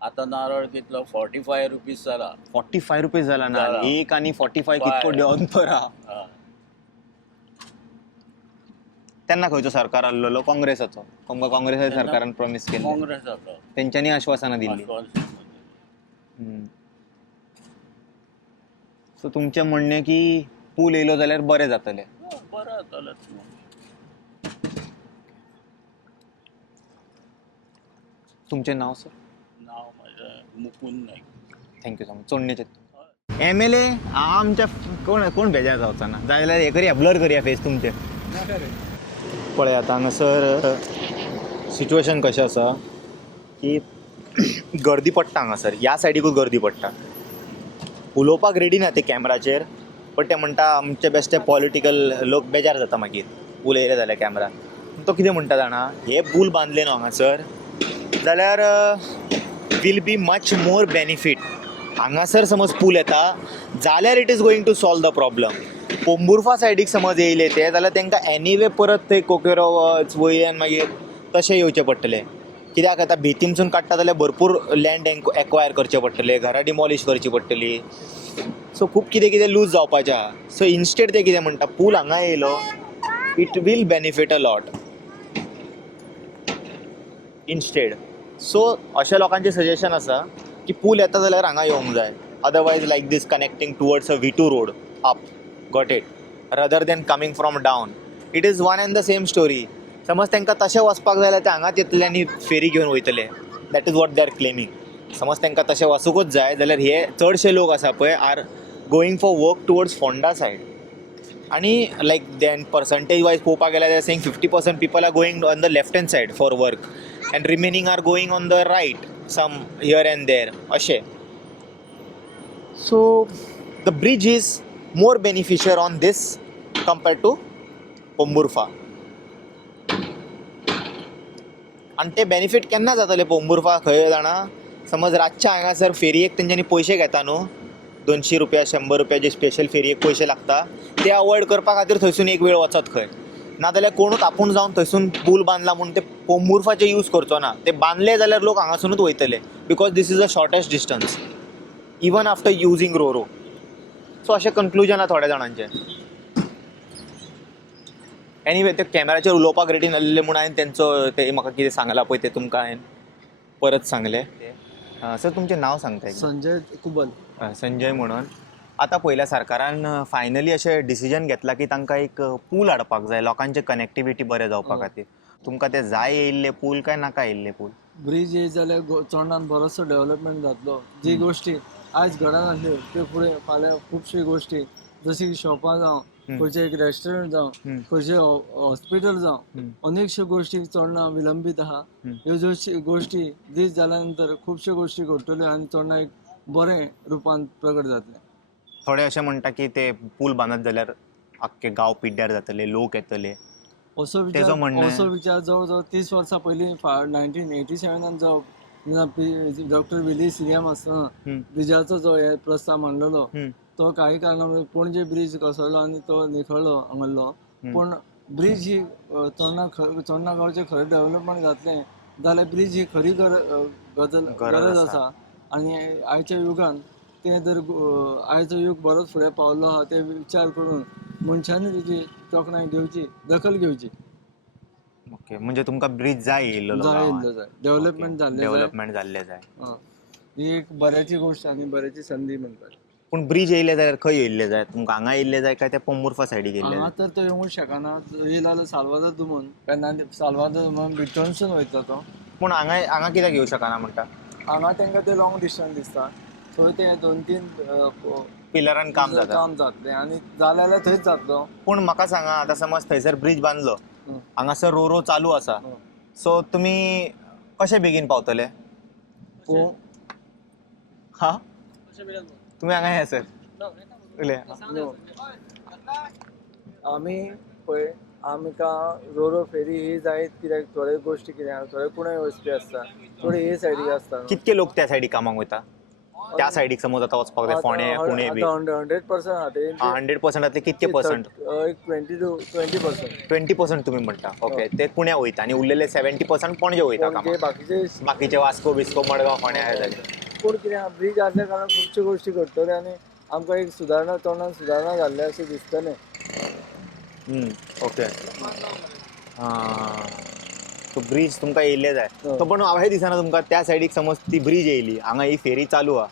आतां नारळ कितलो ₹45 जाला. ₹45 जाला ना जाला. एक आनी 45 कितको अंतर आहा. हा. तेन्ना खंयचो सरकार आसलेलो काँग्रेसाचो तुमकां काँग्रेसाच्या सरकारान प्रॉमिस केल्लें काँग्रेसाचो तेंच्यांनी आश्वासनां दिल्लीं आश्वासन. सो तुमचें म्हणणें की पूल येयलो जाल्यार बरें जातलें. बरें जातलें न्हू. तुमचें नांव सर? नांव म्हजें Mukund Naik. Thank you so much. चोडणेचे MLA आमच्या कोण बेजार जावचा ना जाल्यार हें करया ब्लर करया फेस तुमचे पळय आतां हांगासर सिच्युएशन कशें आसा की गर्दी पडटा हांगासर ह्या सायडीकूच गर्दी पडटा उलोवपाक रेडी ना ते कॅमेराचेर बट ते म्हणटा आमचे बेश्टे पॉलिटिकल लोक बेजार जाता मागीर पूल येयले जाल्यार कॅमेरा तो कितें म्हणटा जाणा हे पूल बांदले न्हू हांगासर जाल्यार will be much more benefit हांगासर समज पूल येता जाल्यार it is going to solve the problem Pomburpa सायडीक समज येयले ते जाल्यार तांकां एनीवे परत थंय कोकेरो वयल्यान मागीर तशें येवचें पडटलें कित्याक आतां भितीमसून काडटा जाल्यार भरपूर लँड एक्वायर करचें पडटलें घरां डिमॉलिश करची पडटलीं सो खूब कितें कितें लूज जावपाचें आहा सो इन्स्टेड ते कितें म्हणटा पूल हांगा येयलो it will benefit a lot instead so अशा लोकांचें सजेशन आसा की पूल येता जाल्यार हांगा येवंक जाय otherwise like this connecting towards a V2 road up got it rather than coming from down it is one and the same story समज तांकां तशें वचपाक जाय जाल्यार ते हांगाच येतले आनी फेरी घेवन वयतले that is what they are claiming समज तांकां तशें वचूंकूच जाय जाल्यार हे चडशे लोक आसा पळय are going for work towards Ponda side आनी लायक देन पर्संटेज वायज पळोवपाक गेल्यार they are saying 50% people are going on the left hand side for work and remaining are going on the right some here and there ashe so the bridge is more beneficial on this compared to Pomburfa आणि ते benefit केन्ना जातले पोंबुर्फा खंय जाणा समज रातच्या हांगासर फेरयेक तेंच्यांनी पयशे घेता न्हू ₹200 ₹100 जे स्पेशल फेरयेक पयशे लागता ते अवॉयड करपा खातीर थंयसून एक वेळ वचत खंय नाजाल्यार कोणूच आपूण जावन थंयसून पूल बांदला म्हणून ते पोंबुर्फाचे यूज करचो ना ते बांदले जाल्यार लोक हांगासूनच वयतले because this is the shortest distance even after using RoRo so अशें कन्क्लुजन आहा थोड्या जाणांचें एनीवे ते कॅमेराचेर उलोवपाक रेडी नासलेले म्हणून हांवें तेंचो ते म्हाका कितें सांगलां पळय ते तुमकां हांवें परत सांगलें सर तुमचें नांव सांगता संजय कुबल संजय म्हणून आतां पयल्या सरकारान फायनली अशें डिसिजन घेतलां की तांकां एक पूल हाडपाक जाय लोकांचें कनेक्टिविटी बरें जावपा खातीर तुमकां ते जाय येयल्ले पूल काय नाका येयल्ले पूल ब्रिज येयत जाल्यार चोडणान बरोसो डेव्हलपमेंट जातलो जी गोश्टी आयज घडना नासल्यो त्यो फुडें फाल्यां खुबश्यो गोश्टी जशी शॉपां जावं खंयचें एक रेस्टॉरंट जावं खंयचें हॉस्पिटल जावं अनेकश्यो गोश्टी चोडणां विलंबीत आहा ह्यो गोश्टी दीस जाल्या नंतर खुबश्यो गोश्टी घडटल्यो आनी चोडणां एक बरें रुपान प्रगट जातलें थोडे अशें म्हणटा की ते पूल बांदत जाल्यार आख्खे गांव पिड्ड्यार जातले लोक येतले असो विचार जवळ जवळ 30 वर्सां पयलीं 1987 जो डॉक्टर विली सीएम आसतना ब्रिजाचो जो हे प्रस्ताव मांडलेलो तो काही कारणामुळे पणजे ब्रिज कोसळ्ळो आनी तो निखळ्ळो हांगलो पूण ब्रिज ही चोडणा गांवचें खरें डेव्हलपमेंट जातलें जाल्यार ब्रिज ही खरी गरज आसा आनी आयच्या युगान ते जर आयचो युग बरोच फुडें पावलो आहा ते विचार करून मनशांनी तेजी तोखणाय घेवची दखल घेवची ओके म्हणजे तुमकां ब्रिज जाय येयल्लो जाय डेव्हलपमेंट जाल्ले जाय ही एक बऱ्याची गोष्ट आनी बऱ्याची संधी म्हणटात पूण ब्रिज येयले जाल्यार खंय येयल्ले जाय तुमकां हांगा येयल्ले जाय काय ते पोंबुर्फा सायडीक येयल्ले हांगा तर तो येवंक शकना येयला जाल्यार साल्वादोर दुमन केन्ना साल्वादोर दुमन भितरसून वयता तो पूण हांगा कित्याक येवं शकना म्हणटा हांगा तांकां ते लॉंग डिस्टन्स दिसता थंय ते 2-3 पिलरान काम जातलें आनी जाल्यार थंयच जातलो पूण म्हाका सांगा आतां समज थंयसर ब्रिज बांदलो हांगासर रोरो चालू आसा सो तुमी कशे बेगीन पावतले हा तुमी हांगा ये सर आमी पळय आमकां रोरो फेरी ही जायत कित्याक थोड्यो गोश्टी कितें आहा थोडे कुणय वचपी आसता थोडी हे सायडीक आसता कितके लोक त्या सायडीक कामाक वयता त्या सायडीक समज आतां वचपाक जाय फोंडे पुणे बी 100% आहा ते 100%तले कितके पर्संट एक 20% 20% तुम्ही म्हणता ओके ते पुण्या वयता आनी उरलेले 70% पणजे वयता कामाक बाकीचे बाकीचे वास्को बिस्को मडगांव फोंड्या हे जाले पूण कितें आहा ब्रीज आसल्या कारणान खुबश्यो गोश्टी घडटल्यो आनी आमकां एक सुदारणा तोंडान सुदारणा जाल्लें अशें दिसतलें ओके सो ब्रीज तुमकां येयल्ले जाय तो पण हे दिसना तुमकां त्या सायडीक समज ती ब्रीज येयली हांगा ही फेरी चालू आहा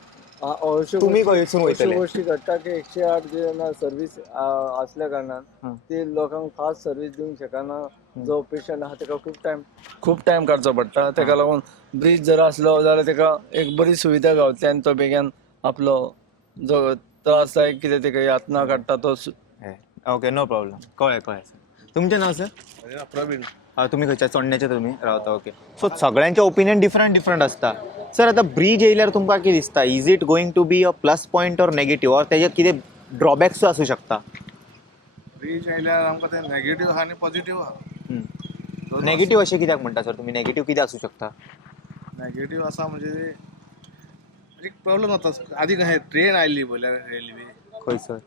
तुम्ही खंयसून वयतले गोष्टी घडटा की 108 जेन्ना सर्वीस असल्या कारणान ते लोकांक फास्ट सर्वीस दिवंक शकना जो पेशंट आहा ताका खूब टायम काडचो पडटा ताका लागून ब्रीज जर आसलो जाल्यार ताका एक बरी सुविधा गावतली आनी तो बेगीन आपलो जो त्रास जाय कितें ताका यातना काडटा तो ओके नो प्रॉब्लेम कळ्ळें तुमचें नांव सर प्रवीण तुम्ही खंयच्या चोडण्याचे तुमी रावता ओके सो सगळ्यांचे ओपिनियन डिफरंट आसता सर आतां ब्रीज येयल्यार तुमकां कितें दिसता is it going to be a plus point or negative or तेजे कितें ड्रॉबॅक्स आसूं शकता ब्रीज आयल्यार आमकां ते नेगेटीव आहा आनी पॉझिटीव आहा नेगेटिव्ह अशें कित्याक म्हणटा सर तुमी नेगेटिव्ह कितें आसूं शकता नेगेटीव आसा म्हणजे एक प्रॉब्लेम जाता आदी कशें ट्रेन आयल्ली पयल्यार रेल्वे खंय सर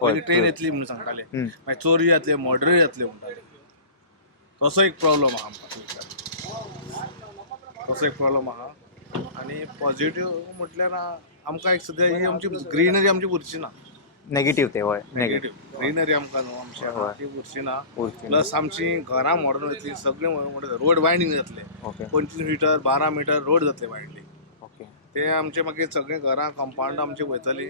पयलीं ट्रेन येतली म्हणून सांगताले मागीर चोरी जातले मर्डर जातले म्हणटाले तसो एक प्रॉब्लेम आहा आमकां तसो एक प्रॉब्लेम आहा आनी पॉझिटीव म्हटल्यार आमकां एक सद्या ही आमची ग्रीनरी आमची उरची ना नेगेटिव्ह ते हय नेगेटीव ग्रीनरी आमकां न्हू आमच्या ती उरची ना प्लस आमची घरां मॉडर्न वयतली सगळे म्हणटा रोड वायंडींग जातले 25 मिटर 12 मिटर रोड जातले वायंडींग ओके ते आमचे मागीर सगळे घरां कंपाउंड आमची वयतली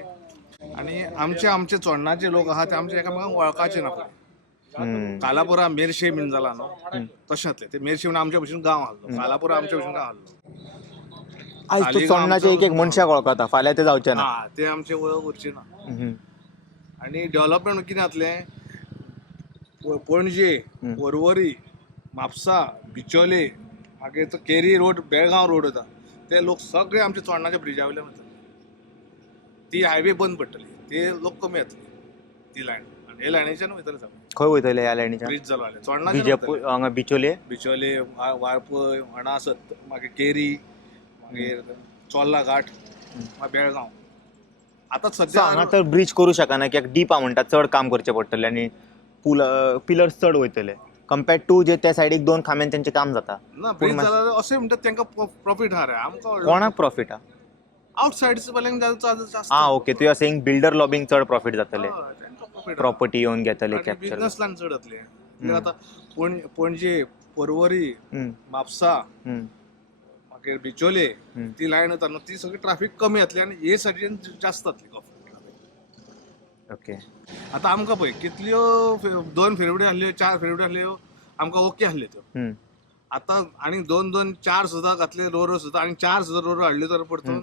आनी आमचे चोडणाचे लोक आहा ते आमचे एकामेकांक वळखाचे ना पळय कालापुरा मेर्शे बीन जाला न्हू तशें जातलें ते मेर्शे म्हणून आमच्या भशेन गांव आहलो कालापुरा आमच्या भशेन गांव आहलो आयज तो चोडणाचे एक मनशाक वळखता फाल्यां ते जावचे ना ते आमचे वळख उरची ना आनी डेव्हलपमेंट कितें जातलें पणजे पर्वरी म्हापसा बिचोले मागीर तो केरी रोड बेळगांव रोड वता ते लोक सगळे आमचे चोडणाच्या ब्रिजा वयल्यान वतले ती हायवे बंद पडटली ते लोक कमी जातले ती लायन आनी हे लायनीच्यान वयतले सगळे खंय वयतले ह्या लायनीच्यान ब्रिज जालो जाल्यार चोडणाच्यान हांगा बिचोले बिचोले वाळपय अणासत मागीर केरी मागीर चोर्ला घाट मागीर बेळगांव आतां सद्या हांगा तर ब्रिज करूं शकना कित्याक डीप आहा म्हणटा चड काम करचें पडटलें आनी पिलर्स चड वयतले कंपेर्ड टू जे त्या सायडीक 2 खांब्यान तेंचें काम जाता ना ब्रिज जाल्यार अशें म्हणटा तांकां प्रॉफीट आहा रे आमकां कोणाक प्रॉफीट आहा आउटसायड्स वाल्यांक जास्त ओके तू आर सेइंग बिल्डर लॉबींग चड प्रॉफीट जातले प्रॉपर्टी येवन घेतले कॅप्चर बिझनेस लायन चड जातले आतां पणजे पर्वरी म्हापसा मागीर बिचोले ती लायन वता न्हू ती सगळी ट्रॅफिक कमी जातली आनी हे सायडीन जास्त जातली ओके आतां आमकां पळय कितल्यो 2 फेरवड्यो आहल्यो 4 फेरवड्यो आहल्यो आमकां ओके आहल्यो त्यो आतां आनी 2-4 सुद्दां घातले रोरो सुद्दां आनी 4 सुद्दां रोरो हाडल्यो तर परतून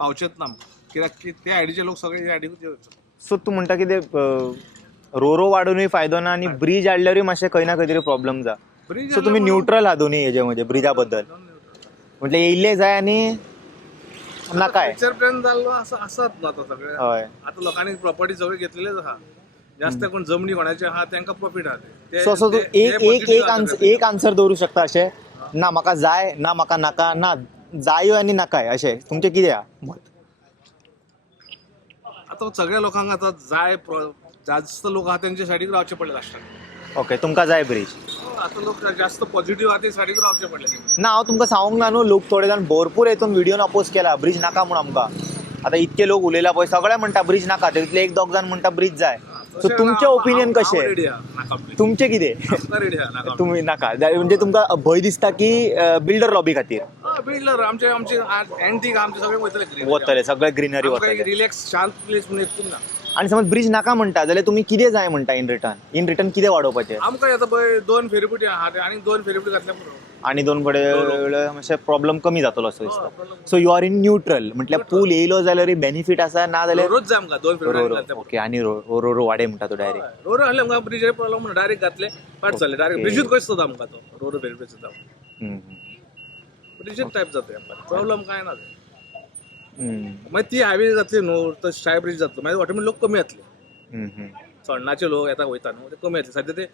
पावचेत ना कित्याक ते आयडीचे लोक सगळे हे आयडीकूच सो तूं म्हणटा कितें रोरो वाडूनय फायदो ना आनी ब्रिज हाडल्यारूय मातशें खंय ना खंय तरी प्रॉब्लम जा सो तुमी न्यूट्रल आहा दोनी हेजे म्हणजे ब्रिजा बद्दल म्हणजे येयल्ले जाय आनी नाकाय फ्युचर प्लॅन जाल्लो आसात न्हू आतां सगळे हय आतां लोकांनी प्रॉपर्टी सगळे घेतलेलेच आहा जास्त कोण जमनी कोणाचे आहा तांकां प्रॉफीट आहा सो असो तूं एक आन्सर दवरूं शकता अशें ना म्हाका जाय ना म्हाका नाका ना जायो आनी नाकाय अशें तुमचें कितें आहा मत आतां सगळ्या लोकांक आतां जाय जास्त लोक आहा तेंचे सायडीक रावचे पडले लास्टाक ओके तुमकां जाय ब्रिज आतां लोक जास्त पॉझिटिव्ह आहा ते सायडीक रावचे पडले ना हांव तुमकां सांगूंक ना न्हू लोक थोडे जाण भरपूर हेतून व्हिडिओन अपोज केला ब्रिज नाका म्हूण आमकां आतां इतके लोक उलयला पळय सगळे म्हणटा ब्रिज नाका तितले 1-2 जाण म्हणटा ब्रिज जाय सो तुमचें ओपिनियन कशें तुमचें कितें तुमी नाका म्हणजे तुमकां भंय दिसता की बिल्डर लॉबी खातीर बिल्डर आमचे एंटीक आमचे सगळे वतले सगळे ग्रीनरी वतले रिलॅक्स शांत प्लेस म्हणून एक ना आनी समज ब्रिज नाका म्हणटा जाल्यार तुमी कितें जाय म्हणटा इन रिटर्न कितें वाडोवपाचें आमकां आतां पळय 2 फेरीबोटी आहा आनी 2 फेरीबोटी घातल्या पुरो आनी 2 कडेन मातशें प्रॉब्लम कमी जातलो असो दिसता so you are in neutral म्हटल्यार पूल येयलो जाल्यार बेनिफीट आसा ना जाल्यार रोज जाय आमकां 2 फेरीबोटी ओके आनी रोरो वाडे म्हणटा तो डायरेक्ट रोरो आहले आमकां ब्रिजेर प्रॉब्लम म्हणून डायरेक्ट घातले पाट जाले डायरेक्ट ब्रिजूच कशें जाता आमकां तो रोरो फेरीबोटी जाता ब्रिजेर टायप जाता आमकां प्रॉब्लम कांय ना मागीर ती हायवे जातली न्हू तो स्काय ब्रिज जातलो मागीर ऑटोमॅटीक लोक कमी जातले चोडणाचे लोक येता वयता न्हू ते कमी जातले सद्या ते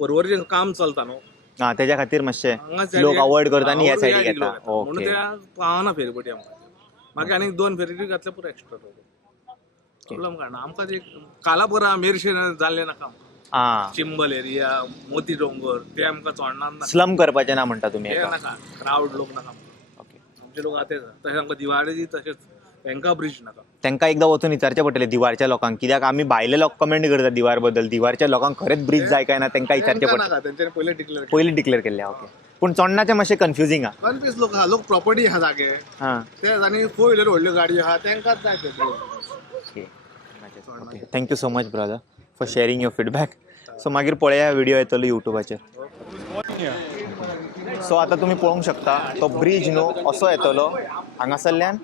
परवरचें काम चलता न्हू हा त्याच्या खातीर मातशे हांगाच लोक अवॉइड करता आनी ह्या सायडीक लोक येता. म्हणून ओके ते पावना फेरीबोटी आमकां मागीर आनीक 2 फेरी घातल्या पुरो एक्स्ट्रा प्रॉब्लम काडना आमकां ते काला बरा मेरशे जाल्ले नाका हा चिंबल एरिया मोती डोंगर ते आमकां चोडना नाका स्लम करपाचें ना म्हणटा तुमी ते हेका. नाका क्रावड लोक नाका ओके आमचे लोक आताच तशें आमकां दिवाळेची तशेंच हेंका ब्रिज नाका तांकां एकदां वचून विचारचें पडटलें दिवारच्या लोकांक कित्याक आमी भायले लोक कमेंट करतात दिवार बद्दल दिवारच्या लोकांक खरेंच ब्रिज जाय काय ना तांकां विचारचें तेंकां पडटा नाका तेंच्यांनी पयलीं डिक्लेअर पयलीं डिक्लेअर केल्लें ओके पूण चोडणाचें मातशें कन्फ्युजींग आहा. कन्फ्यूज लोक आहा लोक प्रॉपर्टी आहा जागे हां ते आनी 4 व्हिलर व्हडल्यो गाडयो आहा तेंकांच जाय ते okay okay thank you so much brother for sharing your feedback. So मागीर पळया व्हिडिओ येतलो युट्यूबाचेर. सो आतां तुमी पळोवंक शकता तो ब्रिज न्हू असो येतलो हांगासरल्यान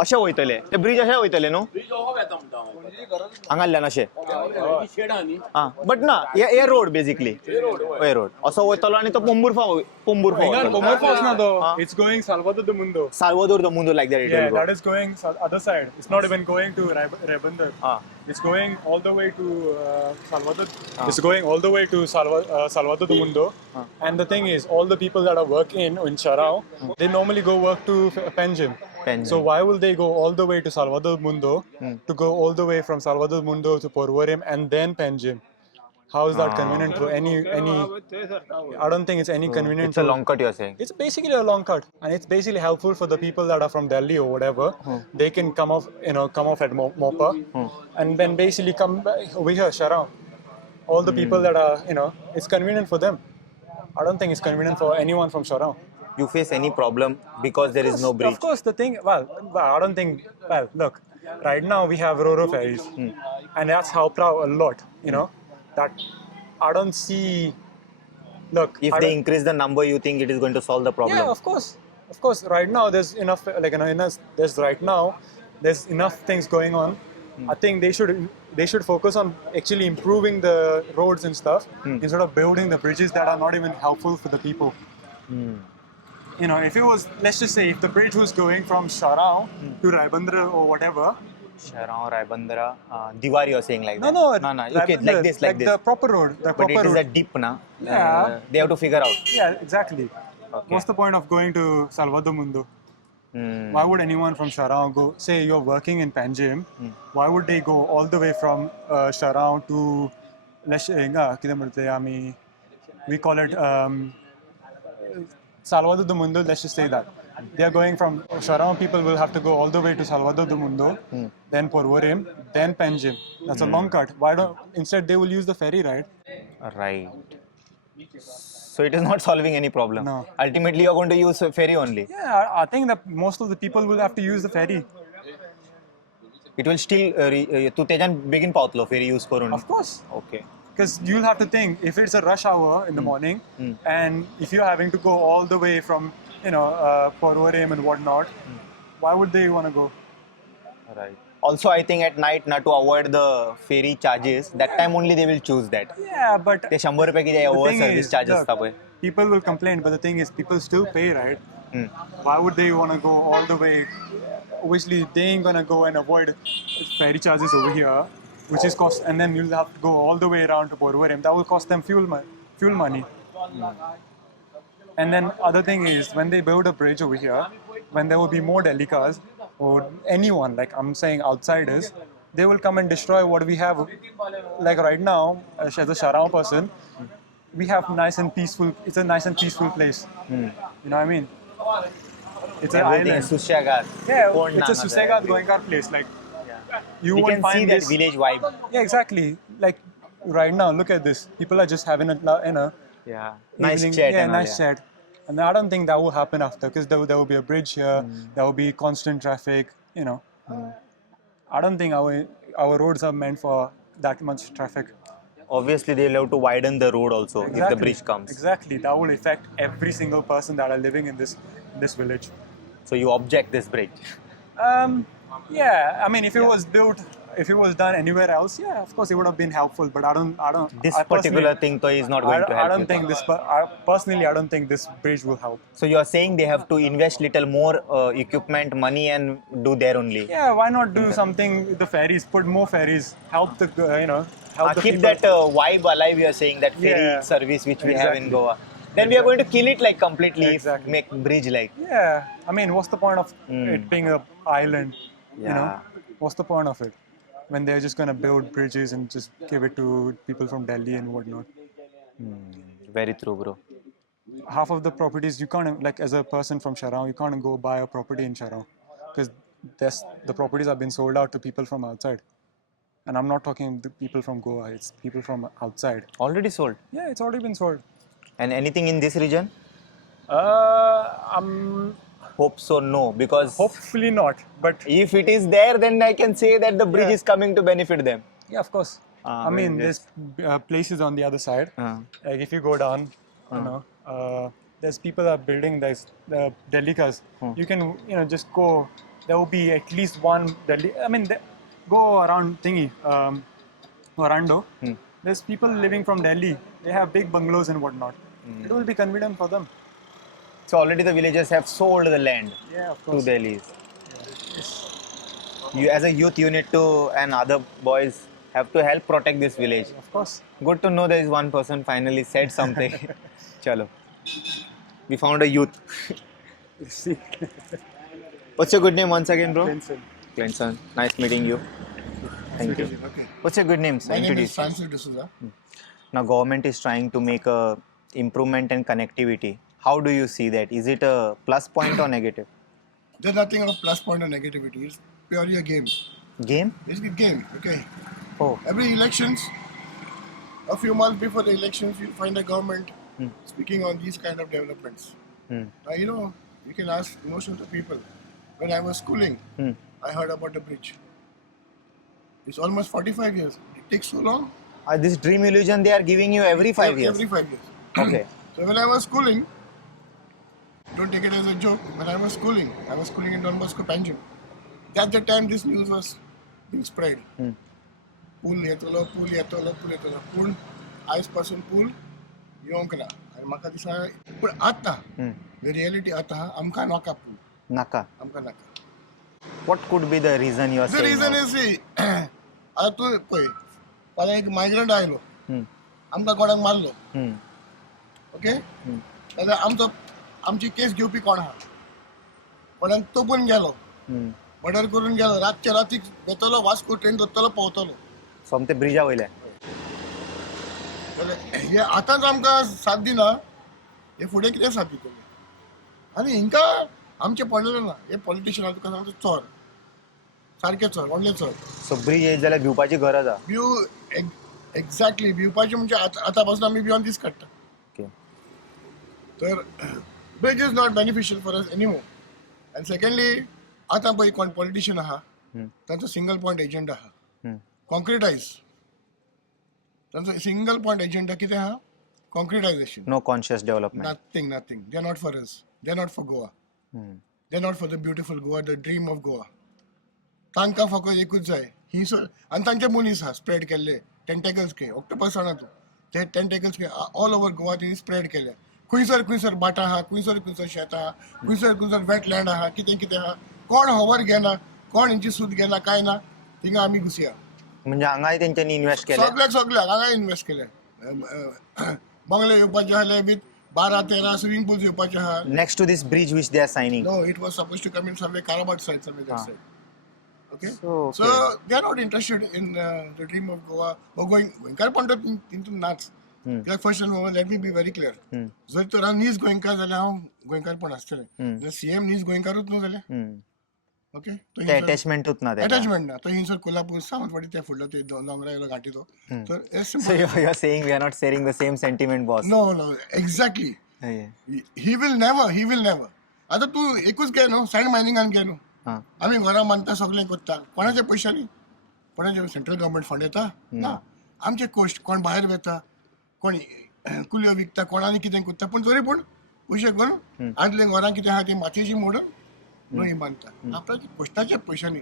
अशें वयतले ते ब्रिज अशें वयतले न्हू हांगाल्यान अशें हां बट ना हे रोड बेजिकली हे रोड असो वयतलो आनी तो Pomburpa It's going Salvador de Mundo. Salvador de Mundo like Yeah, that that is going other side. It's not even going to Rebandar. It's going all the way to Salvador. It's going all the way to Salvador de Mundo. And the thing is, all the people that are working in Charao, they normally go work to Penjim. So why will they go all the way to Salvador de Mundo to go all the way from Salvador de Mundo to Porvorim and then Penjim? How is that convenient for any? I don't think it's any convenient. It's a long cut you're saying. It's basically a long cut, and it's basically helpful for the people that are from Delhi or whatever. They can come off at Mopa, and then basically come over here, Sharao. All the people that are, it's convenient for them. I don't think it's convenient for anyone from Sharao. You face any problem because there is no bridge? Of course, the thing. Well, I don't think. Well, look, right now we have Ro-Ro ferries, and that's helped out a lot. That I don't see. Look, If they increase the number, you think it is going to solve the problem? yeah, of course. Right now, there's enough. There's enough things going on. I think they should focus on actually improving the roads and stuff instead of building the bridges that are not even helpful for the people. If it was, let's just say, if the bridge was going from Sharao to Raibandra or whatever. Sharao, Raibandra, Diwar you're saying like that? No. Okay, like this. The proper road. But it is a dip, na? Yeah. They have to figure out. Yeah, exactly. Okay. What's the point of going to Salvador Mundo? Why would anyone from Sharao go? Say you're working in Panjim. Why would they go all the way from Sharao to we call it Salvador de Mundo? Let's just say that they are going from Sharao. People will have to go all the way to Salvador de Mundo, then Porvorim, then Panjim. That's a long cut. Why don't instead they will use the ferry ride? Right. So it is not solving any problem. No. Ultimately, you're going to use a ferry only. Yeah, I think that most of the people will have to use the ferry. It will still तू त्याच्यान बेगीन पावतलो ferry use करून. Of course. Okay. Because you'll have to think, if it's a rush hour in the morning, and if you're having to go all the way from, Porvorim and whatnot, why would they want to go? Right. Also, I think at night, to avoid the ferry charges, that time only they will choose that. Yeah, but ते 100 रुपये किती the over thing service is, charges look, असता पळय. people will complain, but the thing is, people still pay, right? Why would they want to go all the way? Obviously, they ain't gonna go and avoid ferry charges over here, which is cost, and then you'll have to go all the way around to Porvorim. That will cost them fuel money. And then other thing is, when they build a bridge over here, when there will be more Delhi cars or anyone, like I'm saying outsiders, they will come and destroy what we have. Like right now, as a Sharao person, we have nice and peaceful. It's a nice and peaceful place. You know what I mean? It's an Everything island. is Sushagat. Yeah, it's a Sussegat Goenka place. Like you We won't can see find that this. village vibe. Yeah, exactly. Like right now, look at this. People are just having a Yeah. Nice evening- chat. Yeah, and all, nice chat. And I don't think that will happen after, because there will be a bridge here. There will be constant traffic. I don't think our roads are meant for that much traffic. Obviously, they'll have to widen the road also if the bridge comes. Exactly. That will affect every single person that are living in this village. So you object this bridge. Yeah. I mean, if it was built, if it was done anywhere else, yeah, of course it would have been helpful. But I don't. This I particular personally- thing though is not going to help. I don't think this. Personally, I don't think this bridge will help. So you are saying they have to invest little more equipment, money, and do there only. Yeah, why not do something with the ferries? Put more ferries. Help help the keep people. that vibe alive. You are saying that ferry Yeah. service which we have in Exactly. Goa. Then we are going to kill it like completely. Exactly. Make bridge like. Yeah, I mean, what's the point of Mm. it being an island? You know, Yeah. what's the point of it when they're just gonna build bridges and just give it to people from Delhi and whatnot? Very true, bro. Half of the properties you can't, like, as a person from Sharao, you can't go buy a property in Sharao because the properties have been sold out to people from outside. And I'm not talking the people from Goa; it's people from outside. Already sold. Yeah, it's already been sold. And anything in this region? I'm Hope so, no, because hopefully not, but if it is there, then I can say that the bridge Yeah. is coming to benefit them. yeah, of course. I mean, yes. there's places on the other side. Uh, Like if you go down, you know, there's people are building these Delikas. You can, just go. There will be at least one Delhi. I mean, go around thingy, Orlando. There's people living from Delhi. They have big bungalows and whatnot. It will be convenient for them. so already the villagers have sold the land Yeah, of to course. Delhi. You, as a youth, you need to, and other boys have to help protect this village. Of course. Good to know there is one person finally said something. Chalo. We found a youth. What's your good name once again, bro? Clinton. Nice meeting you. Thank you. Okay. What's your good name? Sir? My name is Introduce. Francis D'Souza. Now, government is trying to make a improvement and connectivity. How do you see that? Is it a plus point or negative? There's nothing of plus point or negativity. It's purely a game. Game? It's a game, okay? Oh. Every elections, a few months before the elections, you find the government speaking on these kind of developments. Now, you can ask most of the people. When I was schooling, I heard about the bridge. It's almost 45 years. It takes so long. This dream illusion they are giving you every 5 years. Every 5 years. Okay. So when I was schooling, don't take it as a joke. When I was schooling in Don Bosco Panjim. At the time, this news was being spread. Pool येतलो. पूण आयज पासून पूल येवंक ना. आनी म्हाका दिसता पूण आतां रियलिटी आतां आमकां नाका पूल. Naka. आमकां नाका. What could be the reason you are the saying? Reason is आतां तूं पळय फाल्यां एक मायग्रंट आयलो आमकां कोणाक मारलो ओके जाल्यार आमची केस घेवपी कोण आहा कोणाक तोपून गेलो मर्डर करून गेलो रातचे रातीक येतलो वास्को ट्रेन धरतलो पावतलो From the bridge वयल्यान. जाल्यार हे आतांच आमकां साथ दिना हे फुडें कितें साथ दितले आनी हिंकां आमचें पडलेलें ना हे पॉलिटिशियन तुका सांगता चोर सारके चोर व्हडले चोर So bridge येत जाल्यार भिवपाची गरज आहा. व्यू एक्झॅक्टली भिवपाचें म्हणजे आतां पासून आमी भिवून दीस काडटा Okay. तर bridge is not beneficial for us anymore end secondly आतां पळय कोण पॉलिटिशियन आहा तांचो सिंगल पॉयंट एजेंडा आहा कॉन्क्रिटायज तांचो सिंगल पॉयंट एजेंडा कितें आहा कॉन्क्रिटायजेशन No conscious development. Nothing they are not for us they are not for Goa they are not for the beautiful Goa the dream of Goa तांकां फकत एकूच जाय ही आनी तांचे मनीस आहा स्प्रेड केल्ले टेंटेकल्स के ऑक्टोपस जाणा तूं ते टेंटेकल्स के ऑल ओवर गोवा तेणी स्प्रेड केल्या खंयसर भाटां आहा खंयसर शेत आहा खंयसर वेटलँड आहा कितें आहा कोण होवर घेना कोण हेंची सूद घेना कांय ना थिंगा आमी घुसया म्हणजे हांगाय तेंच्यांनी इन्व्हेस्ट केले. सगळ्याक हांगा इन्वेस्ट केले बंगले येवपाचे आसले विथ 12-13 स्विमींग पूल्स येवपाचे आहा. Next to this bridge which they are signing. No, it was supposed to come in somewhere Karabat side, somewhere that side. Okay? So they are not interested in the dream of Goa. Goinkar Ponto into Nats. First and foremost, let me be very clear. जर तर नीज गोंयकार जाल्यार हांव गोंयकार पण आसतलें. CM नीज गोंयकारूच न्हू जाल्यार. ओके? अटॅचमेंटूच ना. अटॅचमेंट ना. तो हिंसर कोल्हापूर सावंतवाडी ते फुडलो ते दोंगरा येयलो घाटी तो. तर So you are saying we are not sharing the same sentiment, boss. No, exactly. He will never. आता तू एकूच घे न्हू सँड मायनिंगान घे न्हू. आमी घरां बांदता सगळें करता कोणाच्या पयशांनी कोणाचे सेंट्रल गव्हर्मेंट फंड येता ना आमचे कोस्ट कोण भायर वेता कोण कुल्यो विकता कोणानी कितें करता पूण तरी पूण पयशे करून आदले घरां कितें आहा ती मातयेची मोडून न्हंय बांदता आपल्या कोस्टाच्या पयशांनी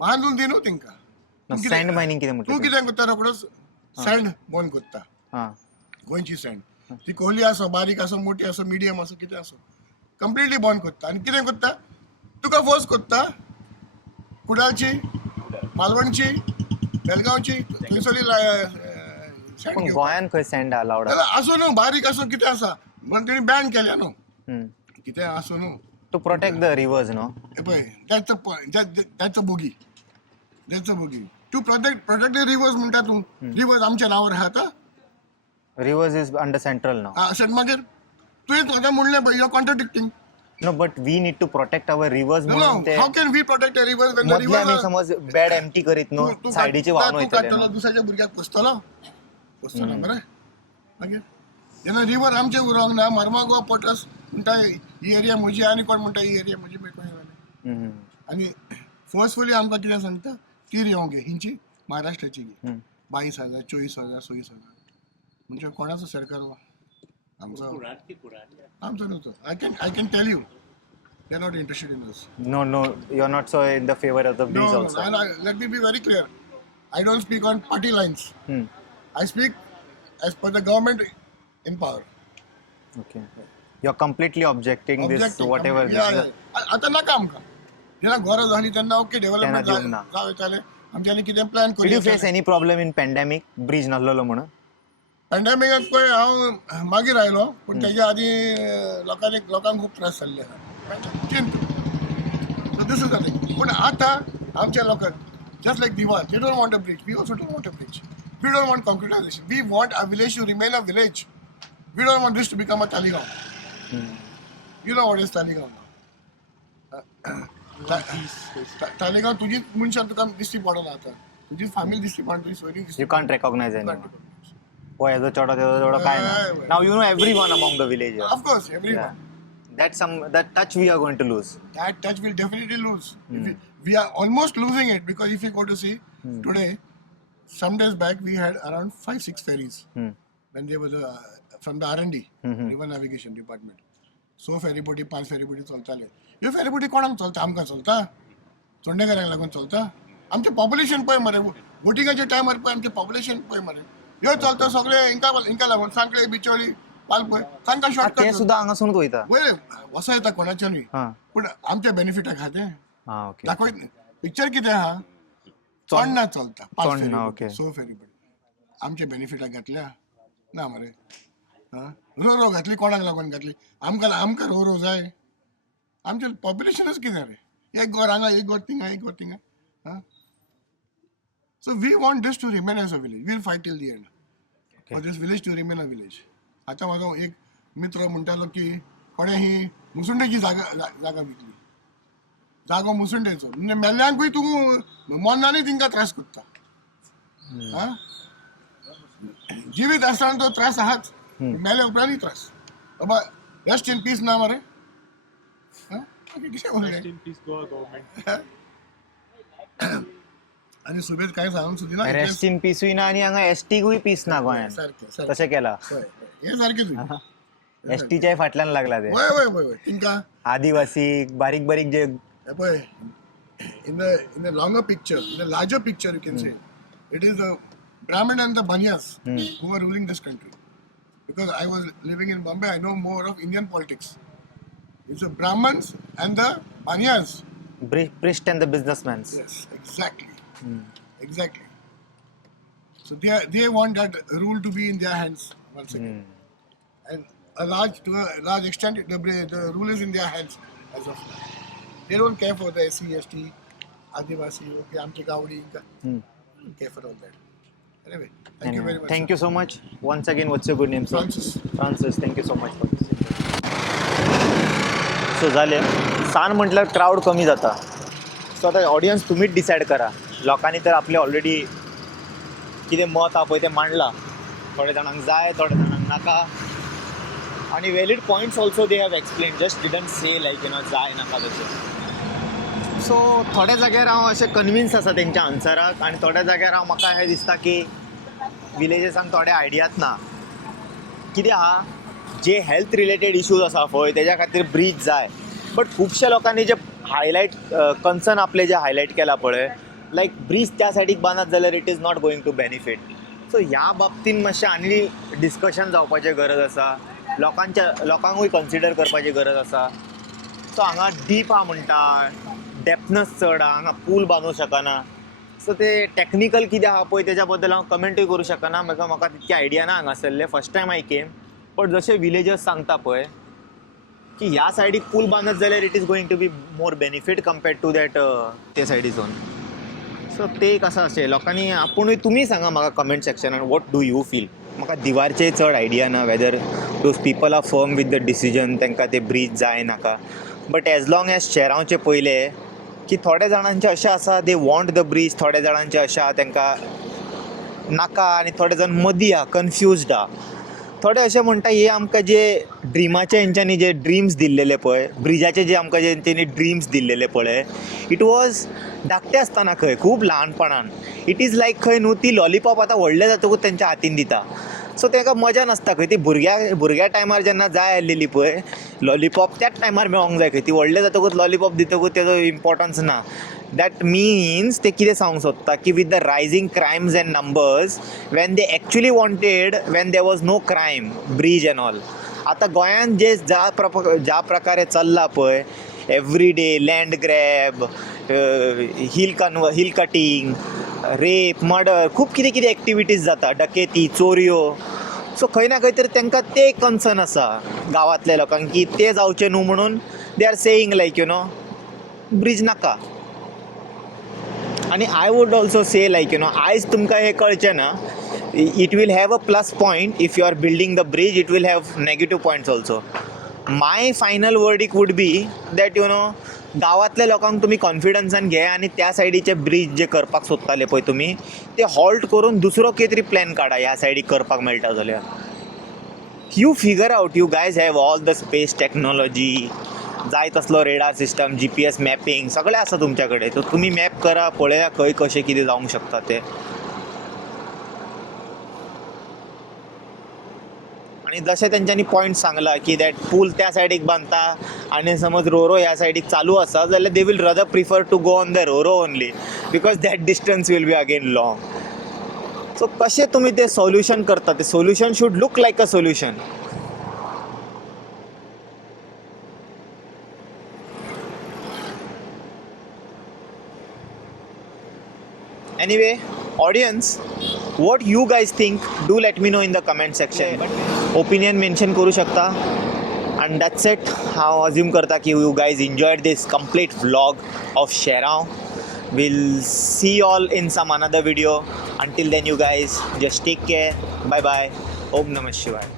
बांदून दी न्हू तेंकां सँड मायनिंग कितें तूं कितें करता रोखडोच सँड बंद करता गोंयची सँड ती कोहली आसो बारीक आसो मोठी आसो मिडियम आसो कितें आसो कंप्लिटली बंद करता आनी कितें करता तुका फोर्स करता कुडाळची मालवणची बेलगांवची थंयसरी पण गोंयान खंय सँड अलाउड असो न्हू बारीक असो कितें आसा म्हण तेणी बॅन केल्या न्हू कितें असो न्हू टू प्रोटेक्ट द रिवर्स न्हू पळय that's a bogey to protect the rivers म्हणटा तूं रिवर्स आमच्या नांवार आहा आतां रिवर्स इज अंडर सेंट्रल न्हू अशें मागीर तुवें आतां म्हणलें पळय you're contradicting no but we need to protect our rivers म्हणून ते how can we protect the rivers when the मदले आमी रिवर समज बॅड एम्प्टी करीत न्हू सायडीचे वाहन वयतले न्हू. दुसऱ्याच्या भुरग्याक पोसतलो बरें मागीर जेन्ना रिवर आमचे उरोंक ना मार्मागोवा पोटस म्हणटा ही एरिया म्हजी आनी कोण म्हणटा ही एरिया म्हजी पळय कशें जालें आनी फोर्सफुली आमकां कितें सांगता ती येवंक घे हिंची महाराष्ट्राची घे 22,000 24,000 26,000 म्हणजे कोणाचो सरकार आमचो न्हू I can tell you they are not interested in this No, you are not so in the favor of the breeze also. let me be very clear I don't speak on party lines I speak as per the government in power Okay. You are completely objecting this whatever. आता नाका आमकां जेन्ना गरज आसली तेन्ना okay तेन्ना दिवंक ना. डेव्हलपमेंट जावयताले आमच्यांनी कितें प्लॅन Did you face करूं any problem in pandemic? Bridge नासलो म्हणून. पॅन्डेमिकाक पळय हांव मागीर आयलो पूण तेज्या आदी लोकांक खूब त्रास जाल्ले चिंत दीस इज जालें पूण आतां आमच्या लोकांक just like Divar they don't want a bridge we also don't want a bridge we don't want concretisation we want a village to remain a village we don't want this to become a Taleigao you know what is Taleigao Taleigao तुजीच मनशां तुका दिश्टी पडना आतां तुजी फामील दिश्टी पडना तुजी सोयरी दिश्टी You can't recognize anyone. हो हेजो चेडो तेजो चेडो काय ना. Now you know everyone among the villagers. Of course, everyone. That touch we are going to lose. That touch will definitely lose. We are almost losing it because if you go to see today, some days back we had around 5-6 ferries when there was from the R&D, River Navigation Department. So ferryboat 5 ferryboat चलताले. ह्यो ferryboat कोणाक चलता आमकां चलता चोडणेकारांक लागून चलता आमचें population पळय मरे वोटिंगाच्या टायमार पळय आमचें पॉप्युलेशन पळय मरे ह्यो चलता सगळे हिंका लागून सांकळे बिचोळी पालपय तांकां ते शॉर्टकट सुद्धा हांगासून वयता. वयर वसा येता कोणाच्यानूय पूण आमच्या बेनिफिटाक आहा तें ओके. दाखयत पिक्चर कितें आहा चोडणा चलता चोडणा, okay. सो फेरीबोट आमच्या बेनिफिटाक घातल्या ना मरे रो घातली कोणाक लागून घातली आमकां रो जाय आमचें पॉप्युलेशनच कितें रे एक गोर हांगा एक गोर थिंगा so we want this to remain as a village we'll fight till the end for this village to remain a village आतां म्हाजो एक मित्र म्हणटालो की कोणे ही मुसुंडेची जागा विकली जागो मुसुंडेचो म्हणजे मेल्ल्यांकूय तूं मोन्नांनी तिंकां त्रास कोत्ता जिवीत आसतना तो त्रास आहाच मेल्या उपरांतूय त्रास बाबा रेस्ट इन पीस ना मरे कितें उलयलें आनी सुबेज कांय सांगूंक सुदिना रेस्ट इन पीसूय ना आनी हांगा एसटीकूय पीस ना गोंयान. सारकें तशें केला. हे सारकें एसटीच्या फाटल्यान लागला ते. वय तिंकां आदिवासी बारीक बारीक जे पळय in the longer picture, in the larger picture you can say, it is the Brahmin and the Banyas who are ruling this country. Because I was living in Bombay, I know more of Indian politics. It's the Brahmins and the Banyas. Priest and the businessmen. Yes, exactly. Exactly. So they want that rule to be in their hands once again. And to a large extent, the rule is in their hands as of now. They don't care for the SC, ST, Adivasi, okay, Amti Gaudi, don't care for all that. Anyway, thank you very much. Thank you so much. Once again, what's your good name, sir? Francis, thank you so much for this. So झाले San म्हटल्यार crowd कमी जाता. So आतां audience तुमीच decide करा. लोकांनी तर आपले ऑलरेडी कितें मत आहा पळय तें मांडलां. थोड्या जाणांक जाय, थोड्या जाणांक नाका. आणि valid points also they have explain, just didn't say like जाय नाका तशें. सो थोड्या जाग्यार हांव अशें कन्विन्स आसा तेंच्या आन्सराक आनी थोड्या जाग्यार म्हाका हें दिसता की विलेजीसांक थोडे आयडियाच ना. कितें आहा जे हेल्थ रिलेटेड इश्यूज आसा पळय तेज्या खातीर ब्रीज जाय, बट खुबश्या लोकांनी जे हायलायट कन्सर्न आपले जे हायलायट केला पळय लायक ब्रीज त्या सायडीक बांदत जाल्यार it is not going to benefit. So ह्या बाबतींत मातशें आनी डिस्कशन जावपाचें गरज आसा. लोकांकूय कन्सिडर करपाची गरज आसा. सो हांगा डीप आहा म्हणटा, डेप्थनस चड आहा, हांगा पूल बांदूंक शकना. सो ते टॅक्निकल कितें आहा पळय तेज्या बद्दल हांव कमेंटूय करूं शकना, म्हाका तितकी आयडिया ना हांगासरले, first time I came. But जशे विलेजर्स सांगता पळय की ह्या सायडीक पूल बांदत जाल्यार it is going to be more benefit compared to that ते सायडीचोन. सो ते एक आसा अशें लोकांनी आपुणूय तुमी सांगा म्हाका कमेंट सेक्शनान वॉट डू यू फील. म्हाका दिवारचेय चड आयडिया ना whether those people are firm with the decision तांकां ते ब्रीज जाय नाका. बट एज लॉंग एज शेरावचे पयले की थोड्या जाणांचे अशें आसा दे वॉन्ट द ब्रीज, थोड्या जाणांचे अशें आहा तांकां नाका, आनी थोडे जाण मदीं आहा, कन्फ्युज्ड आहा. थोडे अशें म्हणटा हे आमकां जे ड्रिमाचे हेंच्यांनी जे ड्रिम्स दिल्लेले पळय, ब्रिजाचे जे आमकां जे तेंच्यांनी ड्रिम्स दिल्लेले पळय, इट वॉज धाकटे आसतना खंय खूब ल्हानपणान. इट इज लायक खंय न्हू ती लॉलिपॉप आतां व्हडले जातकूच तेंच्या हातीन दिता. सो तांकां मजा नासता खंय ती भुरग्या टायमार जेन्ना जाय आसलेली पळय लॉलिपॉप त्याच टायमार मेळोंक जाय खंय ती व्हडले जातकूच लॉलिपॉप दितकूच तेजो इम्पॉर्टन्स ना. दॅट मिन्स ते कितें सांगूंक सोदता की with the rising crimes and numbers when they actually wanted when there was no crime breeze and all. आतां गोंयांत जे ज्या प्रकारे चल्ला पळय every day land grab, hill cutting, rape, murder, खूब कितें कितें एक्टिविटीज जाता, डकेती, चोरयो. सो खंय ना खंय तरी तांकां ते कन्सर्न आसा गांवांतल्या लोकांक की ते जावचे न्हू म्हणून they are saying like you know bridge नाका. आनी I would also say like you know आयज तुमकां हें कळचें ना, it will have a plus point if you are building the bridge, it will have negative points also. My final वर्डीक would be that you know गांवांतल्या लोकांक तुमी कॉन्फिडन्सान घे आनी त्या सायडीचे ब्रीज जे करपाक सोदताले पळय तुमी ते हॉल्ट करून दुसरो कितें तरी प्लॅन काडा ह्या सायडीक करपाक मेळटा जाल्यार. You figure out, you guys have all the space technology, जाय तसलो रेडार सिस्टम, GPS मॅपिंग सगळें आसा तुमच्या कडेन. तर तुमी मॅप करा, पळया खंय कशें कितें जावंक शकता तें. आनी जशें तेंच्यांनी पॉयंट सांगला की दॅट पूल त्या सायडीक बांदता आनी समज रोरो ह्या सायडीक चालू आसा जाल्यार they will rather prefer to go on the roro only because that distance will be again long. So कशें तुमी तें सोल्युशन करता, तें solution should look like a solution. Anyway, audience, what you guys think, do let me know in the comment section. Opinion mention करू शकता. And that's it. हांव assume करता की you guys enjoyed this complete vlog of Sheraun. We'll see you all in some another video. Until then, you guys just take care. Bye bye. Om Namah Shivaya.